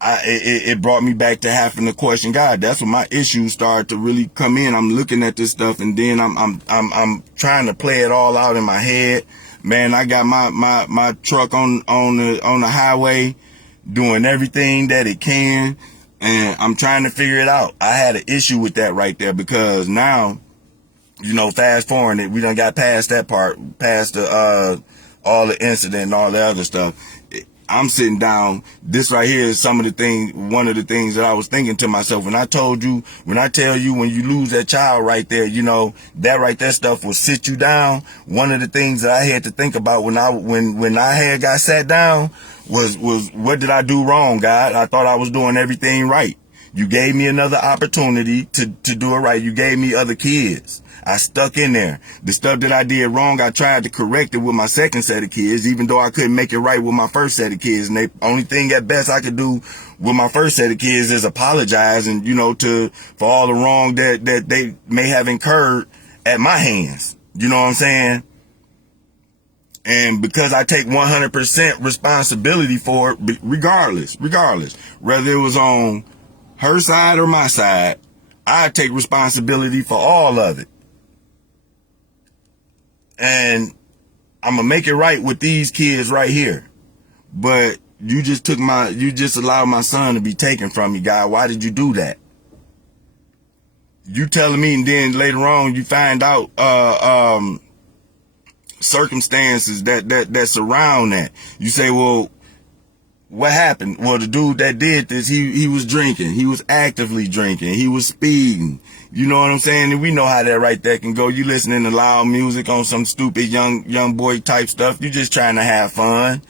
it brought me back to having to question God. That's when my issues started to really come in. I'm looking at this stuff, and then I'm trying to play it all out in my head. Man, I got my truck on the highway, doing everything that it can. And I'm trying to figure it out. I had an issue with that right there because now, fast forward it, we done got past that part, past the, all the incident and all the other stuff. I'm sitting down. This right here is one of the things that I was thinking to myself. When I tell you, when you lose that child right there, that right there stuff will sit you down. One of the things that I had to think about when I had got sat down was what did I do wrong, God? I thought I was doing everything right. You gave me another opportunity to do it right. You gave me other kids. I stuck in there. The stuff that I did wrong, I tried to correct it with my second set of kids, even though I couldn't make it right with my first set of kids. And the only thing at best I could do with my first set of kids is apologize and, for all the wrong that they may have incurred at my hands. You know what I'm saying? And because I take 100% responsibility for it, regardless, whether it was on her side or my side, I take responsibility for all of it. And I'm going to make it right with these kids right here. But you just allowed my son to be taken from me, God. Why did you do that? You telling me, and then later on you find out, circumstances that surround that. You say, well, what happened? Well, the dude that did this, he was drinking. He was actively drinking. He was speeding. You know what I'm saying? And we know how that right there can go. You listening to loud music on some stupid young boy type stuff. You just trying to have fun.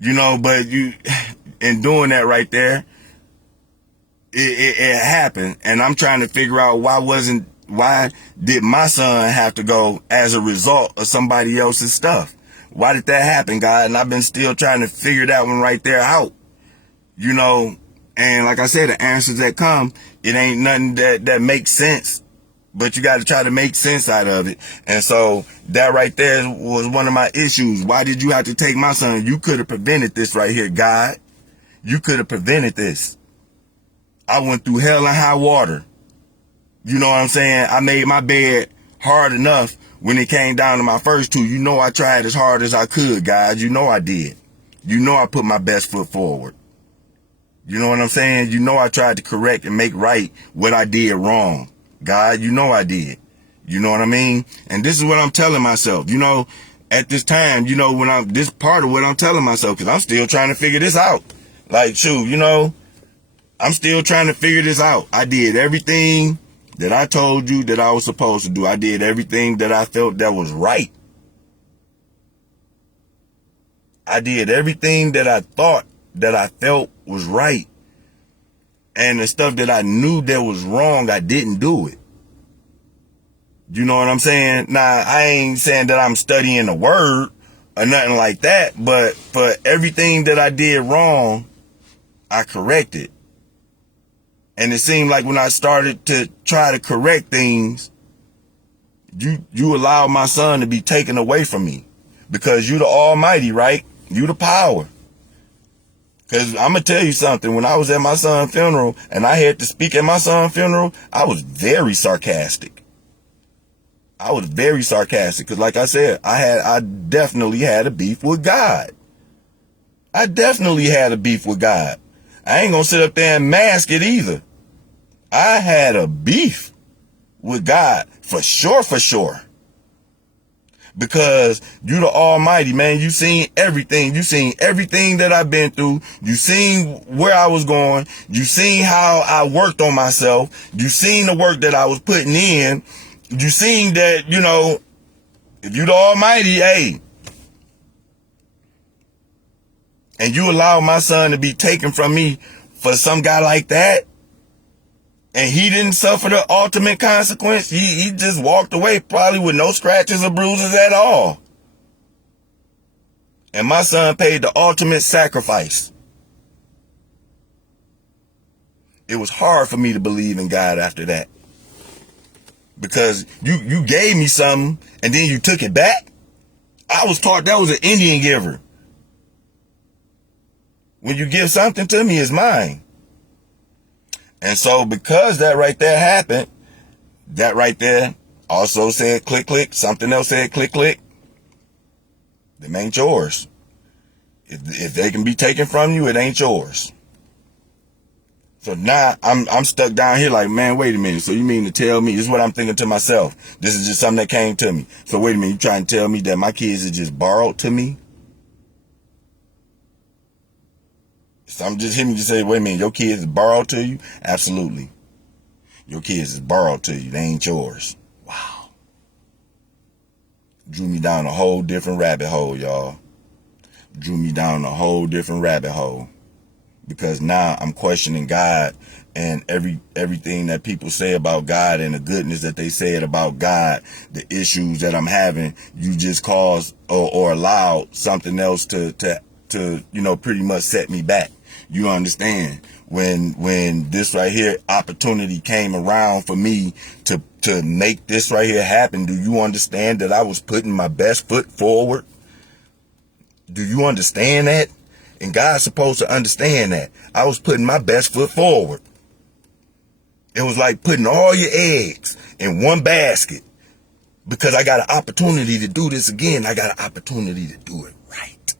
But in doing that right there, it happened. And I'm trying to figure out why did my son have to go as a result of somebody else's stuff? Why did that happen, God? And I've been still trying to figure that one right there out. And like I said, the answers that come, it ain't nothing that makes sense, but you got to try to make sense out of it. And so that right there was one of my issues. Why did you have to take my son? You could have prevented this right here, God. You could have prevented this. I went through hell and high water. You know what I'm saying? I made my bed hard enough when it came down to my first two. I tried as hard as I could, guys. I did. I put my best foot forward. You know what I'm saying? I tried to correct and make right what I did wrong. God, I did. You know what I mean? And this is what I'm telling myself. At this time, this part of what I'm telling myself, because I'm still trying to figure this out. Like, shoot, I'm still trying to figure this out. I did everything that I told you that I was supposed to do. I did everything that I felt that was right. I did everything that I thought that I felt was right. And the stuff that I knew that was wrong, I didn't do it. You know what I'm saying? Now, I ain't saying that I'm studying the word or nothing like that, but for everything that I did wrong, I corrected. And it seemed like when I started to try to correct things, you allowed my son to be taken away from me. Because you the Almighty, right? You the power. Because I'm going to tell you something. When I was at my son's funeral and I had to speak at my son's funeral, I was very sarcastic. Because like I said, I definitely had a beef with God. I ain't going to sit up there and mask it either. I had a beef with God for sure. Because you the Almighty, man. You seen everything. You seen everything that I've been through. You seen where I was going. You seen how I worked on myself. You seen the work that I was putting in. You seen that, if you the Almighty, hey. And you allow my son to be taken from me for some guy like that. And he didn't suffer the ultimate consequence. He just walked away probably with no scratches or bruises at all. And my son paid the ultimate sacrifice. It was hard for me to believe in God after that. Because you gave me something and then you took it back. I was taught that was an Indian giver. When you give something to me, it's mine. And so because that right there happened, that right there also said click, click. Something else said click, click. Them ain't yours. If they can be taken from you, it ain't yours. So now I'm stuck down here like, man, wait a minute. So you mean to tell me, this is what I'm thinking to myself. This is just something that came to me. So wait a minute, you trying to tell me that my kids are just borrowed to me? So I'm just hearing you say, wait a minute, your kids is borrowed to you? Absolutely. Your kids is borrowed to you. They ain't yours. Wow. Drew me down a whole different rabbit hole, y'all. Drew me down a whole different rabbit hole. Because now I'm questioning God and everything that people say about God and the goodness that they said about God, the issues that I'm having, you just caused or allowed something else to pretty much set me back. You understand? When this right here opportunity came around for me to make this right here happen, do you understand that I was putting my best foot forward? Do you understand that? And God's supposed to understand that. I was putting my best foot forward. It was like putting all your eggs in one basket. Because I got an opportunity to do this again. I got an opportunity to do it right.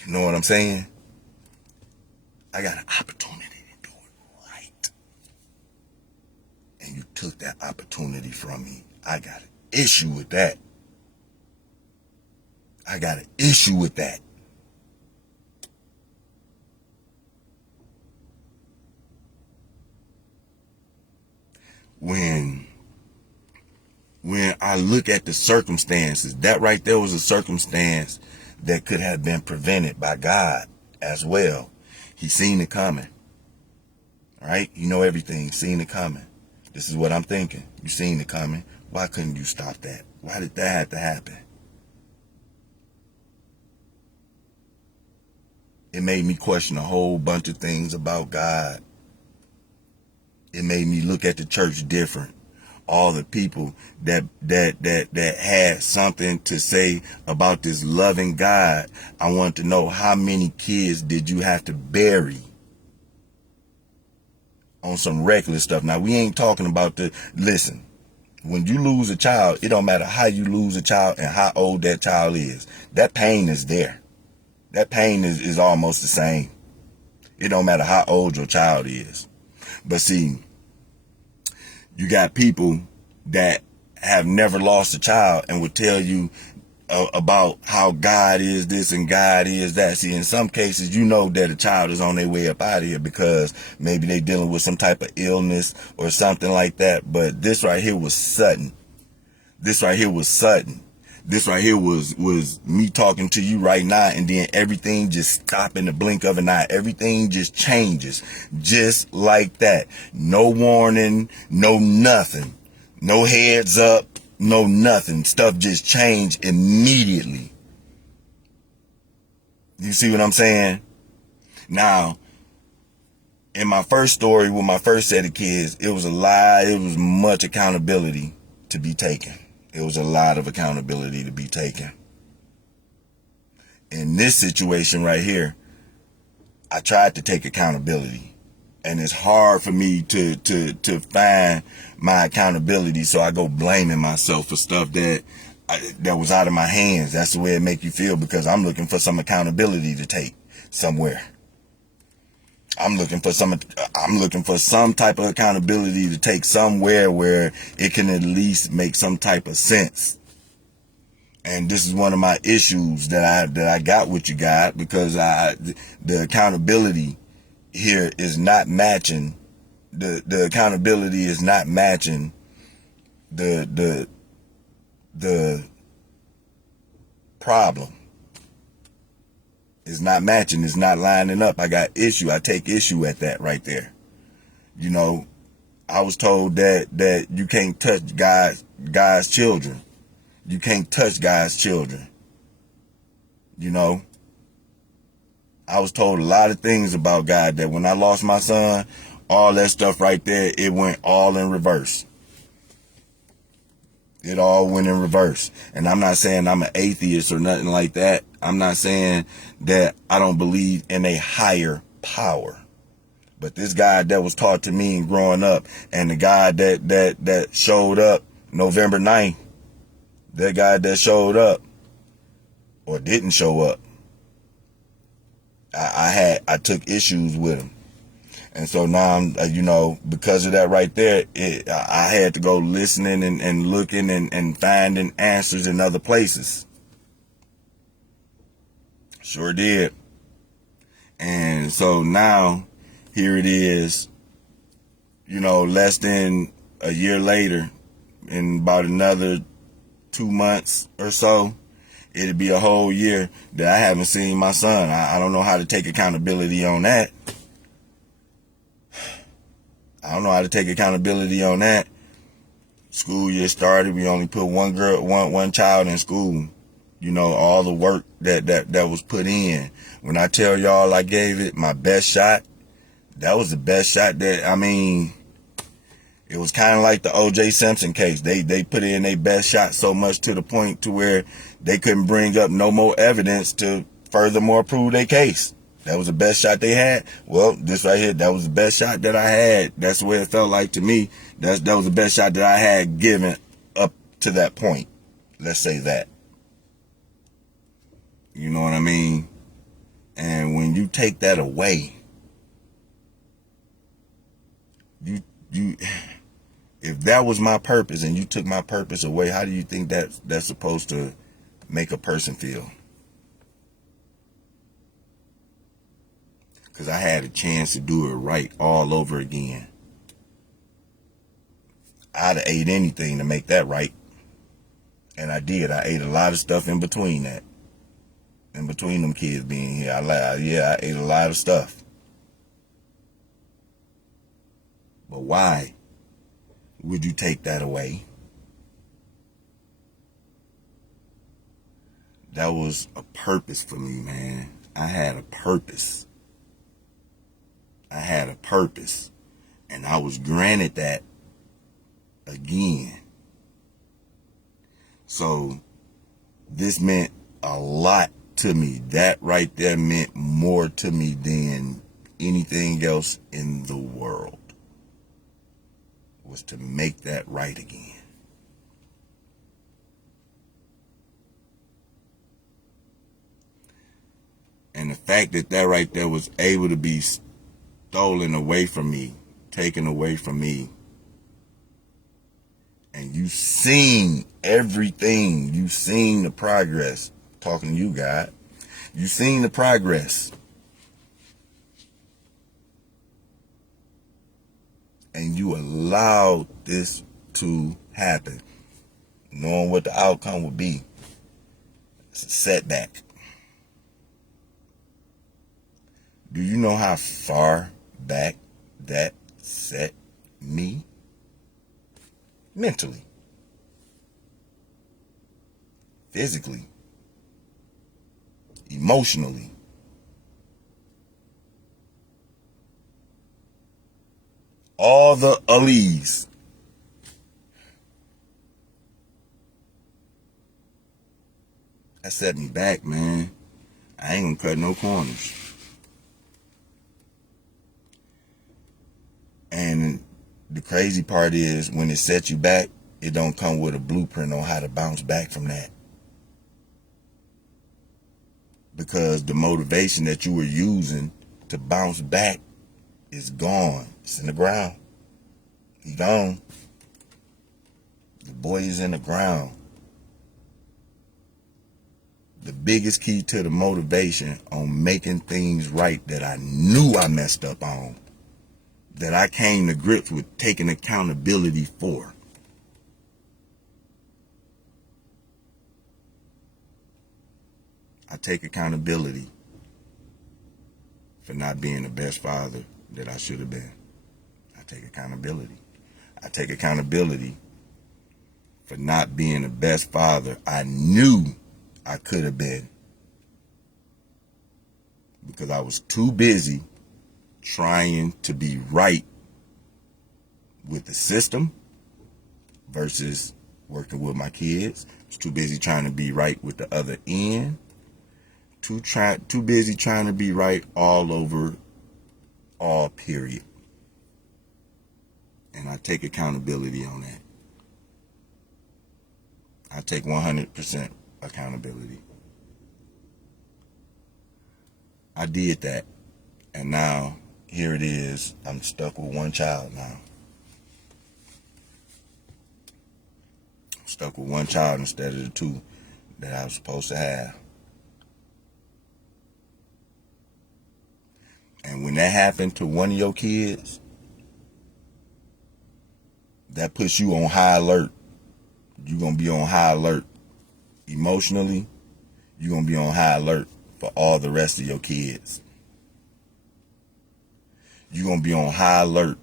You know what I'm saying? I got an opportunity to do it right. And you took that opportunity from me. I got an issue with that. I got an issue with that. When I look at the circumstances, that right there was a circumstance that could have been prevented by God as well. He seen it coming. Right? You know everything. Seen it coming. This is what I'm thinking. You seen it coming. Why couldn't you stop that? Why did that have to happen? It made me question a whole bunch of things about God. It made me look at the church different. All the people that had something to say about this loving God. I want to know, how many kids did you have to bury on some reckless stuff? Now, we ain't talking about listen, when you lose a child, it don't matter how you lose a child and how old that child is. That pain is there. That pain is almost the same. It don't matter how old your child is. But see, you got people that have never lost a child and would tell you about how God is this and God is that. See, in some cases, you know that a child is on their way up out of here because maybe they dealing with some type of illness or something like that. But this right here was sudden. This right here was sudden. This right here was me talking to you right now, and then everything just stopped in the blink of an eye. Everything just changes just like that. No warning, no nothing. No heads up, no nothing. Stuff just changed immediately. You see what I'm saying? Now, in my first story with my first set of kids, it was a lie. It was much accountability to be taken. It was a lot of accountability to be taken. In this situation right here, I tried to take accountability. And it's hard for me to find my accountability, so I go blaming myself for stuff that was out of my hands. That's the way it make you feel, because I'm looking for some accountability to take somewhere. I'm looking for some type of accountability to take somewhere where it can at least make some type of sense. And this is one of my issues that I got with you, God, because the accountability here is not matching. The accountability is not matching the problem. It's not matching. It's not lining up. I got issue. I take issue at that right there. You know, I was told that you can't touch God's children. You can't touch God's children. You know, I was told a lot of things about God that when I lost my son, all that stuff right there, it went all in reverse. It all went in reverse. And I'm not saying I'm an atheist or nothing like that. I'm not saying that I don't believe in a higher power. But this God that was taught to me growing up, and the God that showed up November 9th, that God that showed up or didn't show up, I took issues with him. And so now I'm, because of that right there, I had to go listening and looking and finding answers in other places. Sure did. And so now here it is, less than a year later, in about another 2 months or so, it'll be a whole year that I haven't seen my son. I don't know how to take accountability on that. School year started. We only put one child in school. All the work that was put in. When I tell y'all I gave it my best shot, that was the best shot it was kind of like the O.J. Simpson case. They put in their best shot so much to the point to where they couldn't bring up no more evidence to furthermore prove their case. That was the best shot they had. Well, this right here, that was the best shot that I had. That's the way it felt like to me. That was the best shot that I had given up to that point. Let's say that. You know what I mean? And when you take that away, if that was my purpose and you took my purpose away, how do you think that's supposed to make a person feel? Because I had a chance to do it right all over again. I'd have ate anything to make that right. And I did. I ate a lot of stuff in between that. In between them kids being here. I ate a lot of stuff. But why would you take that away? That was a purpose for me, man. I had a purpose. And I was granted that again. So this meant a lot to me. That right there meant more to me than anything else in the world. Was to make that right again. And the fact that right there was able to be stolen away from me, taken away from me, and you seen everything, you seen the progress, talking to you, God, you seen the progress, and you allowed this to happen, knowing what the outcome would be. It's a setback. Do you know how far back that set me? Mentally, physically, emotionally. All the alleys. That set me back, man. I ain't gonna cut no corners. And the crazy part is when it sets you back, it don't come with a blueprint on how to bounce back from that. Because the motivation that you were using to bounce back is gone. It's in the ground. He gone. The boy is in the ground. The biggest key to the motivation on making things right that I knew I messed up on, that I came to grips with taking accountability for. I take accountability for not being the best father that I should have been. I take accountability. I take accountability for not being the best father I knew I could have been, because I was too busy trying to be right with the system versus working with my kids. I was too busy trying to be right with the other end. Too busy trying to be right all over, all period. And I take accountability on that. I take 100% accountability. I did that. And now here it is. I'm stuck with one child now. Stuck with one child instead of the two that I was supposed to have. And when that happened to one of your kids, that puts you on high alert. You're going to be on high alert. Emotionally, you're going to be on high alert for all the rest of your kids. You're going to be on high alert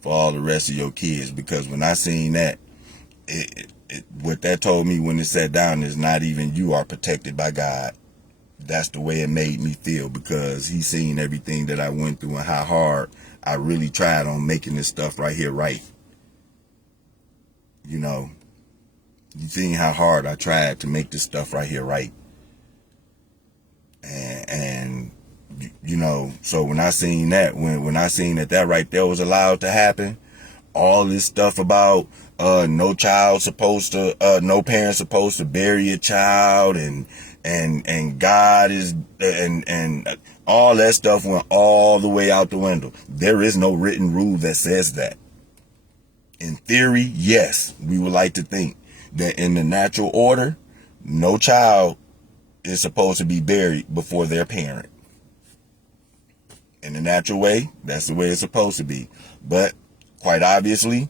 for all the rest of your kids, because when I seen that, what that told me when it sat down is not even you are protected by God. That's the way it made me feel, because he seen everything that I went through and how hard I really tried on making this stuff right here right. You know, you seen how hard I tried to make this stuff right here right. And you know, so when I seen that, when I seen that right there was allowed to happen, all this stuff about no parent supposed to bury a child, and God is, and all that stuff went all the way out the window. There is no written rule that says that. In theory, yes, we would like to think that in the natural order, no child is supposed to be buried before their parent. In the natural way, that's the way it's supposed to be. But quite obviously,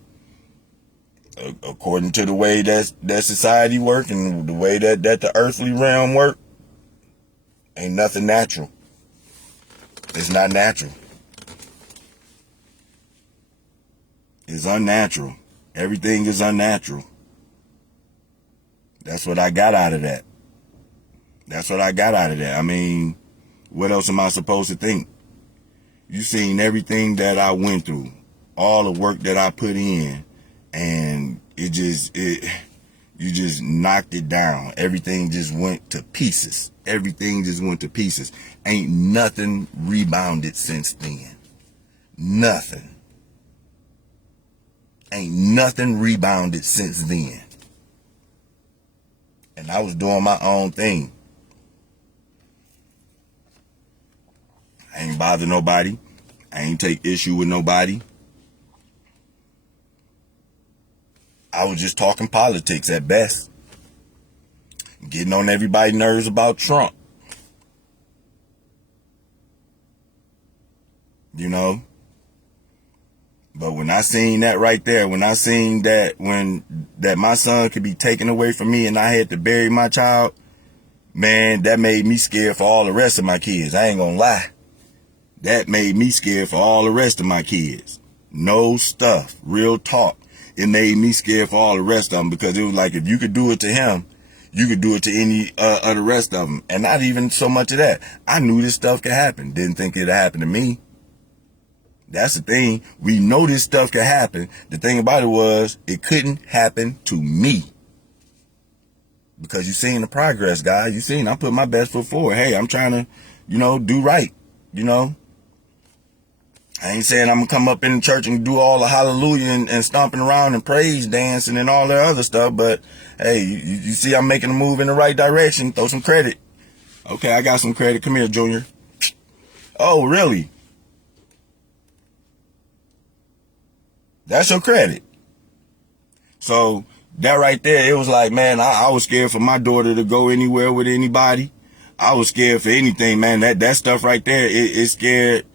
according to the way that society works and the way that the earthly realm works, ain't nothing natural. It's not natural. It's unnatural. Everything is unnatural. That's what I got out of that. I mean, what else am I supposed to think? You seen everything that I went through, all the work that I put in, and you just knocked it down. Everything just went to pieces. Ain't nothing rebounded since then. Nothing. Ain't nothing rebounded since then. And I was doing my own thing. I ain't bother nobody. I ain't take issue with nobody. I was just talking politics at best. Getting on everybody's nerves about Trump. You know? But when I seen that right there, when I seen that that my son could be taken away from me and I had to bury my child, man, that made me scared for all the rest of my kids. I ain't gonna lie. That made me scared for all the rest of my kids. No stuff. Real talk. It made me scared for all the rest of them, because it was like, if you could do it to him, you could do it to any of the rest of them. And not even so much of that. I knew this stuff could happen. Didn't think it'd happen to me. That's the thing. We know this stuff could happen. The thing about it was, it couldn't happen to me. Because you seen the progress, guys. You seen, I put my best foot forward. Hey, I'm trying to, do right. I ain't saying I'm going to come up in the church and do all the hallelujah and stomping around and praise dancing and all that other stuff. But, hey, you see I'm making a move in the right direction. Throw some credit. Okay, I got some credit. Come here, Junior. Oh, really? That's your credit. So that right there, it was like, man, I was scared for my daughter to go anywhere with anybody. I was scared for anything, man. That stuff right there, it scared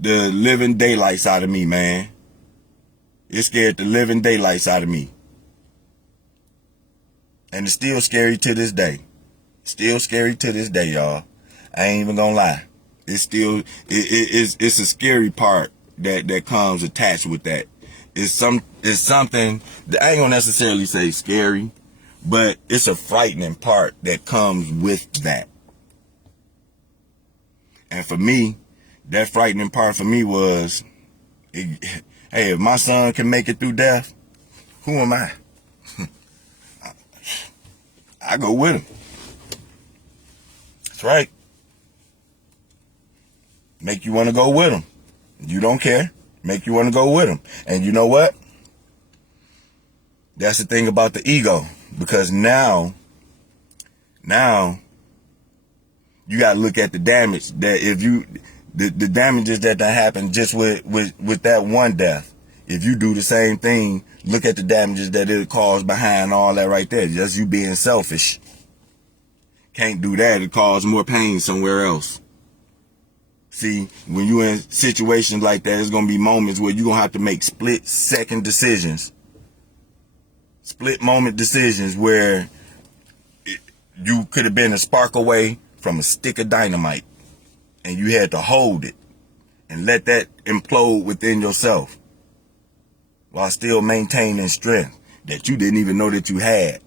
the living daylights out of me, man. It scared the living daylights out of me. And it's still scary to this day. Still scary to this day, y'all. I ain't even gonna lie. It's still, it's a scary part that comes attached with that. It's something that I ain't gonna necessarily say scary, but it's a frightening part that comes with that. And for me, that frightening part for me was, hey, if my son can make it through death, who am I? I go with him. That's right. Make you want to go with him. You don't care. Make you want to go with him. And you know what? That's the thing about the ego. Because now you got to look at the damage that the damages that happened just with that one death. If you do the same thing, look at the damages that it caused behind all that right there. Just you being selfish. Can't do that. It causes more pain somewhere else. See, when you're in situations like that, there's going to be moments where you're going to have to make split-second decisions. Split-moment decisions where you could have been a spark away from a stick of dynamite. And you had to hold it and let that implode within yourself while still maintaining strength that you didn't even know that you had.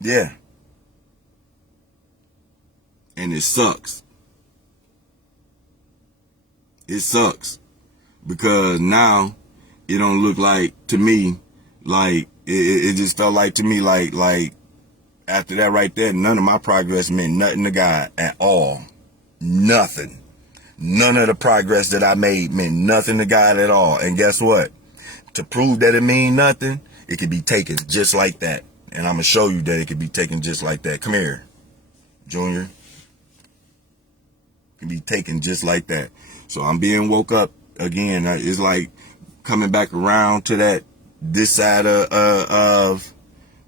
Yeah. And it sucks. It sucks because now it don't look like to me like it just felt like to me like after that right there, none of my progress meant nothing to God at all. Nothing. None of the progress that I made meant nothing to God at all. And guess what? To prove that it mean nothing, it can be taken just like that. And I'm going to show you that it can be taken just like that. Come here, Junior. It can be taken just like that. So I'm being woke up again. It's like coming back around to this side of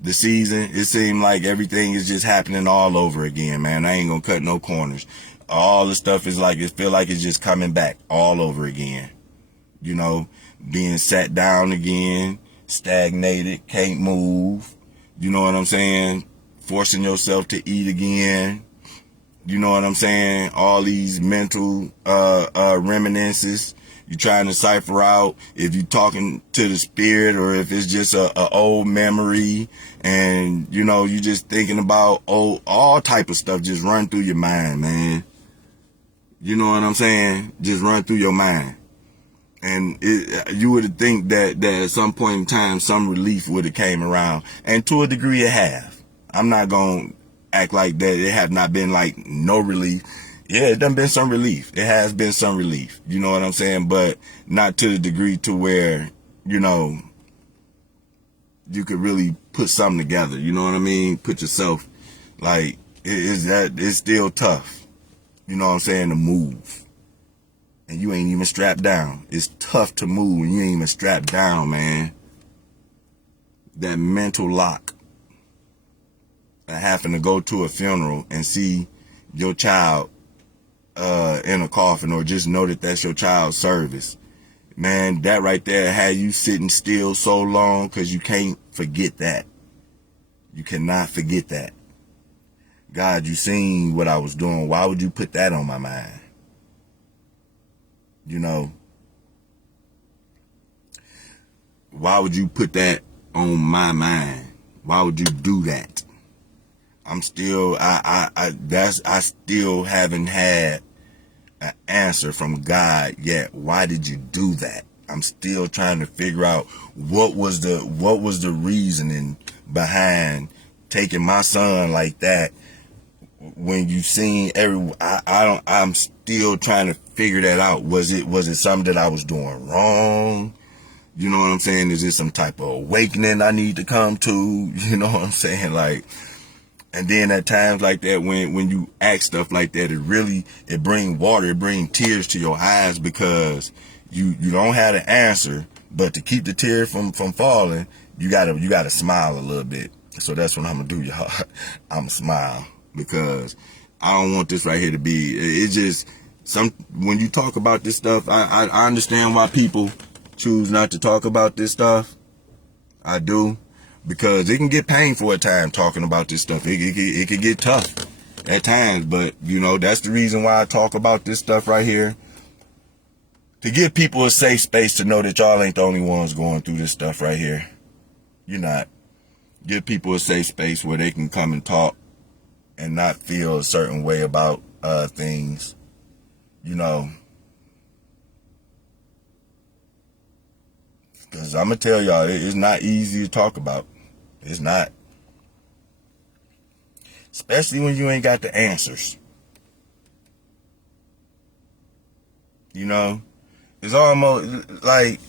the season. It seemed like everything is just happening all over again, man. I ain't gonna cut no corners. All the stuff is like, it feel like it's just coming back all over again. You know, being sat down again, stagnated, can't move. You know what I'm saying? Forcing yourself to eat again. You know what I'm saying? All these mental reminiscences. You're trying to cipher out if you're talking to the spirit or if it's just a old memory. And, you know, you just thinking about all type of stuff just run through your mind, man. You know what I'm saying? Just run through your mind. And you would think that at some point in time, some relief would have came around. And to a degree, it have. I'm not going to act like that. It have not been like no relief. Yeah, it done been some relief. It has been some relief. You know what I'm saying? But not to the degree to where, you know, you could really put something together. You know what I mean? Put yourself, like, it's still tough. You know what I'm saying? To move. And you ain't even strapped down. It's tough to move and you ain't even strapped down, man. That mental lock. I happen to go to a funeral and see your child in a coffin, or just know that that's your child's service. Man, that right there had you sitting still so long because you can't forget that. You cannot forget that. God, you seen what I was doing. Why would you put that on my mind? You know, why would you put that on my mind? Why would you do that? I'm still, I still haven't had an answer from God yet. Why did you do that? I'm still trying to figure out what was the reasoning behind taking my son like that. When you seen I'm still trying to figure that out. Was it something that I was doing wrong? You know what I'm saying? Is it some type of awakening I need to come to? You know what I'm saying? Like, and then at times like that, when you ask stuff like that, it bring water, it bring tears to your eyes because you don't have the answer, but to keep the tear from falling, you gotta smile a little bit. So that's what I'm gonna do, y'all. I'm gonna smile. Because I don't want this right here to be, it's just, when you talk about this stuff, I understand why people choose not to talk about this stuff. I do. Because it can get painful at times talking about this stuff. It can get tough at times. But, you know, that's the reason why I talk about this stuff right here. To give people a safe space to know that y'all ain't the only ones going through this stuff right here. You're not. Give people a safe space where they can come and talk and not feel a certain way about things, you know. Because I'm going to tell y'all, it's not easy to talk about. It's not. Especially when you ain't got the answers. You know, it's almost like,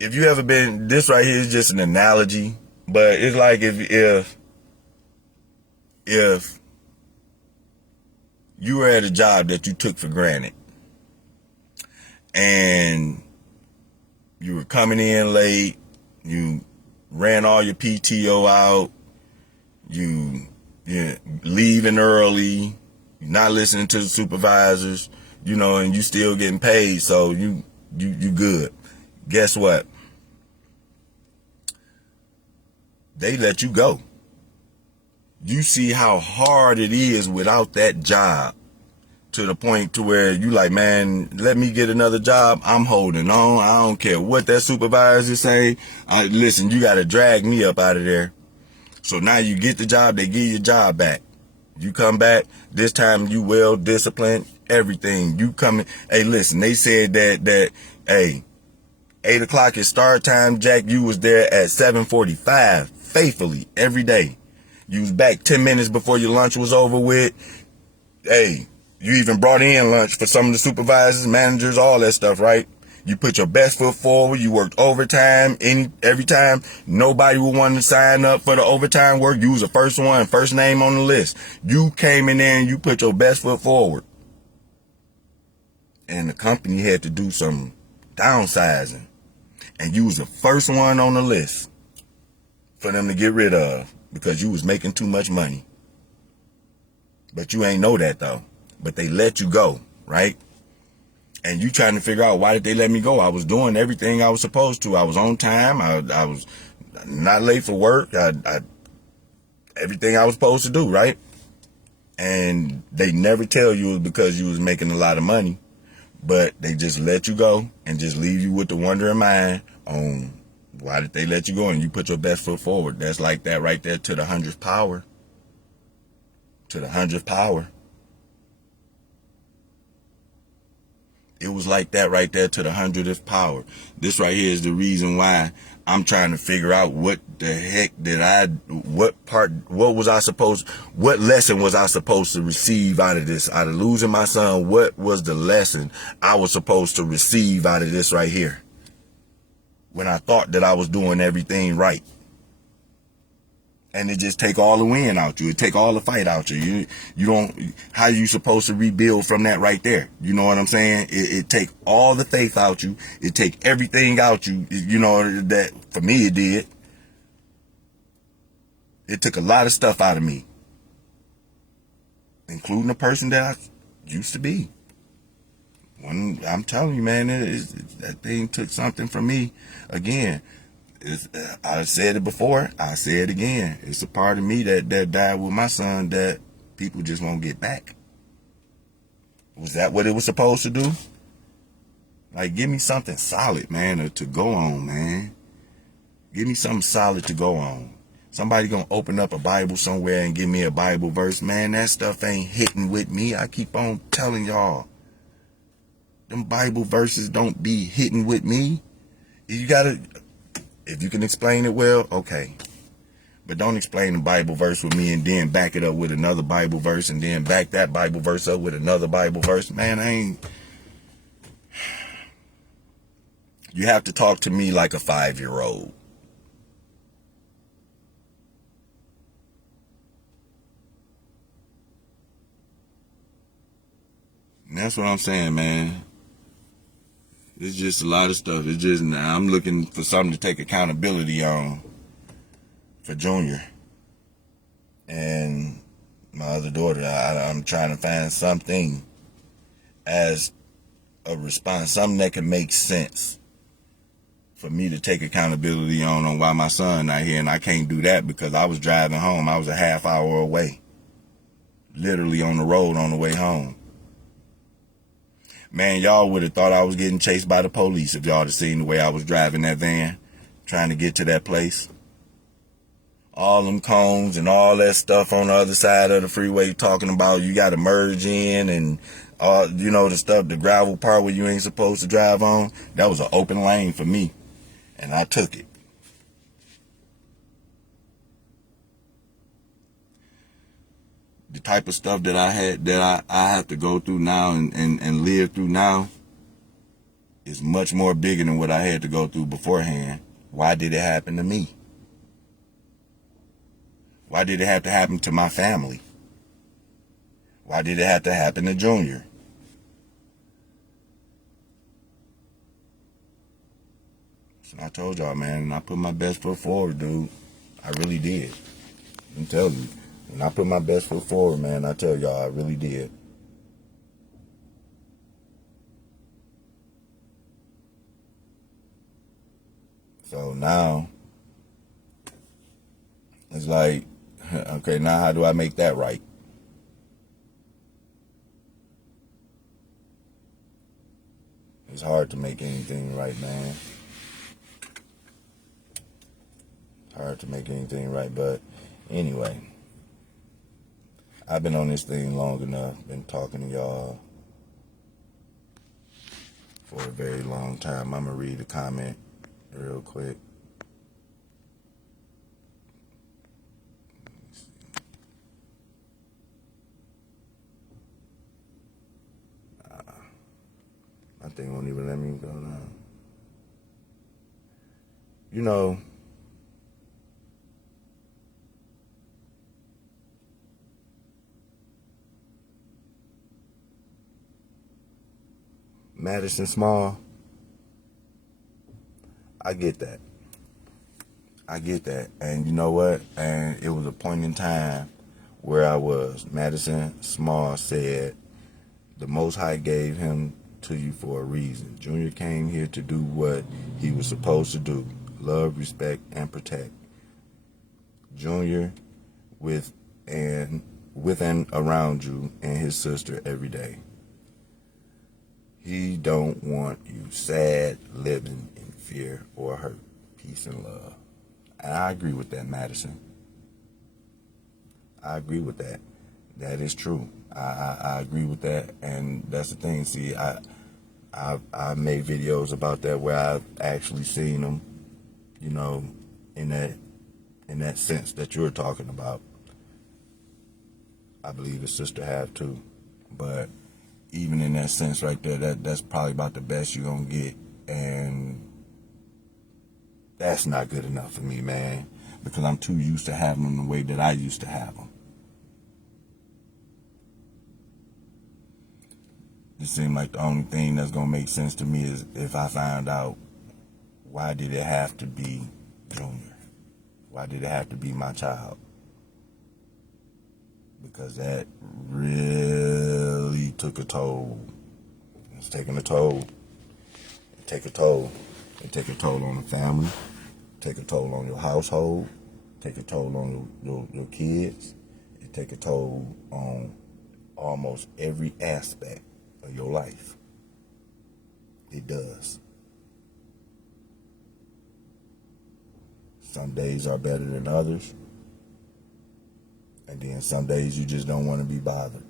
if you ever been, this right here is just an analogy, but it's like if You were at a job that you took for granted, and you were coming in late, you ran all your PTO out, you're leaving early, you're not listening to the supervisors, and you still getting paid, so you good. Guess what? They let you go. You see how hard it is without that job, to the point to where you like, man, let me get another job. I'm holding on. I don't care what that supervisor say. Listen, you got to drag me up out of there. So now you get the job, they give your job back. You come back, this time you well disciplined, everything. You coming, hey, listen, they said that, hey, 8 o'clock is start time, Jack. You was there at 7:45, faithfully, every day. You was back 10 minutes before your lunch was over with. Hey, you even brought in lunch for some of the supervisors, managers, all that stuff, right? You put your best foot forward. You worked overtime every time. Nobody would want to sign up for the overtime work. You was the first one, first name on the list. You came in there and you put your best foot forward. And the company had to do some downsizing. And you was the first one on the list for them to get rid of because you was making too much money. But you ain't know that though. But they let you go, right? And you trying to figure out, why did they let me go? I was doing everything I was supposed to. I was on time. I was not late for work. Everything I was supposed to do, right? And they never tell you it was because you was making a lot of money. But they just let you go and just leave you with the wondering mind on why did they let you go, and you put your best foot forward. That's like that right there to the 100th power. To the 100th power. It was like that right there to the 100th power. This right here is the reason why I'm trying to figure out what lesson was I supposed to receive out of this? Out of losing my son, what was the lesson I was supposed to receive out of this right here? When I thought that I was doing everything right. And it just take all the win out you. It take all the fight out you. You don't, how you supposed to rebuild from that right there? You know what I'm saying? It take all the faith out you. It take everything out you. That for me it did. It took a lot of stuff out of me. Including the person that I used to be. I'm telling you, man, that thing took something from me. Again, I said it before, I say it again. It's a part of me that died with my son that people just won't get back. Was that what it was supposed to do? Like, give me something solid, man, to go on, man. Give me something solid to go on. Somebody gonna open up a Bible somewhere and give me a Bible verse. Man, that stuff ain't hitting with me. I keep on telling y'all. Them Bible verses don't be hitting with me. You gotta, if you can explain it well, okay. But don't explain the Bible verse with me and then back it up with another Bible verse and then back that Bible verse up with another Bible verse. Man, you have to talk to me like a 5-year-old. And that's what I'm saying, man. It's just a lot of stuff. It's just, now I'm looking for something to take accountability on for Junior and my other daughter. I'm trying to find something as a response, something that can make sense for me to take accountability on why my son not here. And I can't do that because I was driving home. I was a half hour away, literally on the road on the way home. Man, y'all would have thought I was getting chased by the police if y'all had seen the way I was driving that van, trying to get to that place. All them cones and all that stuff on the other side of the freeway talking about you got to merge in and all, the stuff, the gravel part where you ain't supposed to drive on. That was an open lane for me, and I took it. The type of stuff that I have to go through now and live through now is much more bigger than what I had to go through beforehand. Why did it happen to me? Why did it have to happen to my family? Why did it have to happen to Junior? So I told y'all, man, and I put my best foot forward, dude. I really did. I'm telling you. When I put my best foot forward, man, I tell y'all, I really did. So now, it's like, okay, now how do I make that right? It's hard to make anything right, man. Hard to make anything right, but anyway, I've been on this thing long enough, been talking to y'all for a very long time. I'm going to read a comment real quick. My thing won't even let me go down. You know, Madison Small, I get that. I get that. And you know what? And it was a point in time where I was. Madison Small said, the Most High gave him to you for a reason. Junior came here to do what he was supposed to do. Love, respect, and protect. Junior with and around you and his sister every day. He don't want you sad, living in fear or hurt. Peace and love. And I agree with that, Madison. I agree with that. That is true. I agree with that, and that's the thing. See, I made videos about that where I've actually seen them, you know, in that sense that you're talking about. I believe the sister have too, but even in that sense right there, that's probably about the best you're gonna get, and that's not good enough for me, man, because I'm too used to having them the way that I used to have them. It seemed like the only thing that's gonna make sense to me is if I find out, why did it have to be Junior? Why did it have to be my child? Because that really took a toll. It's taking a toll. It take a toll. It take a toll on the family. Take a toll on your household. Take a toll on your kids. It take a toll on almost every aspect of your life. It does. Some days are better than others. And then some days you just don't want to be bothered.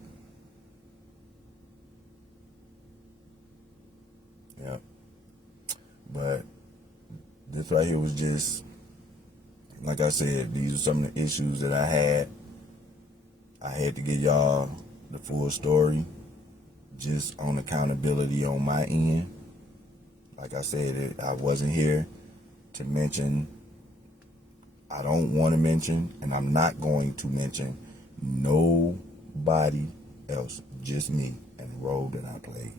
Yep. But this right here was just, like I said, these are some of the issues that I had. I had to give y'all the full story, just on accountability on my end. Like I said, I wasn't here to mention, I don't want to mention, and I'm not going to mention nobody else, just me and the role that I played.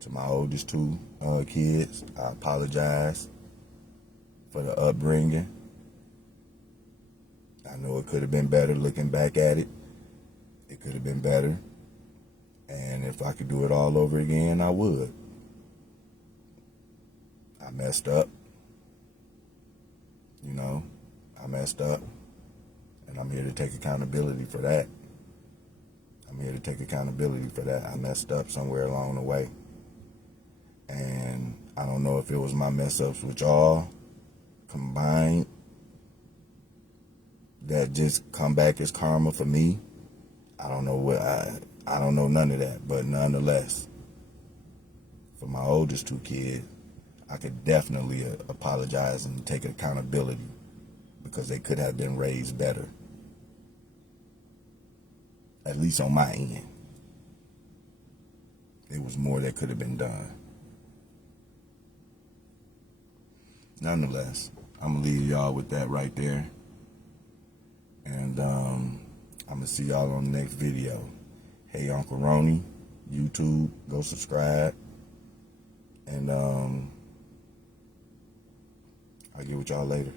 To my oldest two kids, I apologize for the upbringing. I know it could have been better looking back at it. It could have been better. And if I could do it all over again, I would. I messed up. You know, I messed up. And I'm here to take accountability for that. I'm here to take accountability for that. I messed up somewhere along the way. And I don't know if it was my mess ups with y'all combined that just come back as karma for me. I don't know what I don't know none of that, but nonetheless, for my oldest two kids, I could definitely apologize and take accountability because they could have been raised better, at least on my end. There was more that could have been done. Nonetheless, I'm gonna leave y'all with that right there, and I'm gonna see y'all on the next video. Hey Uncle Ronnie, YouTube, go subscribe. And I'll get with y'all later.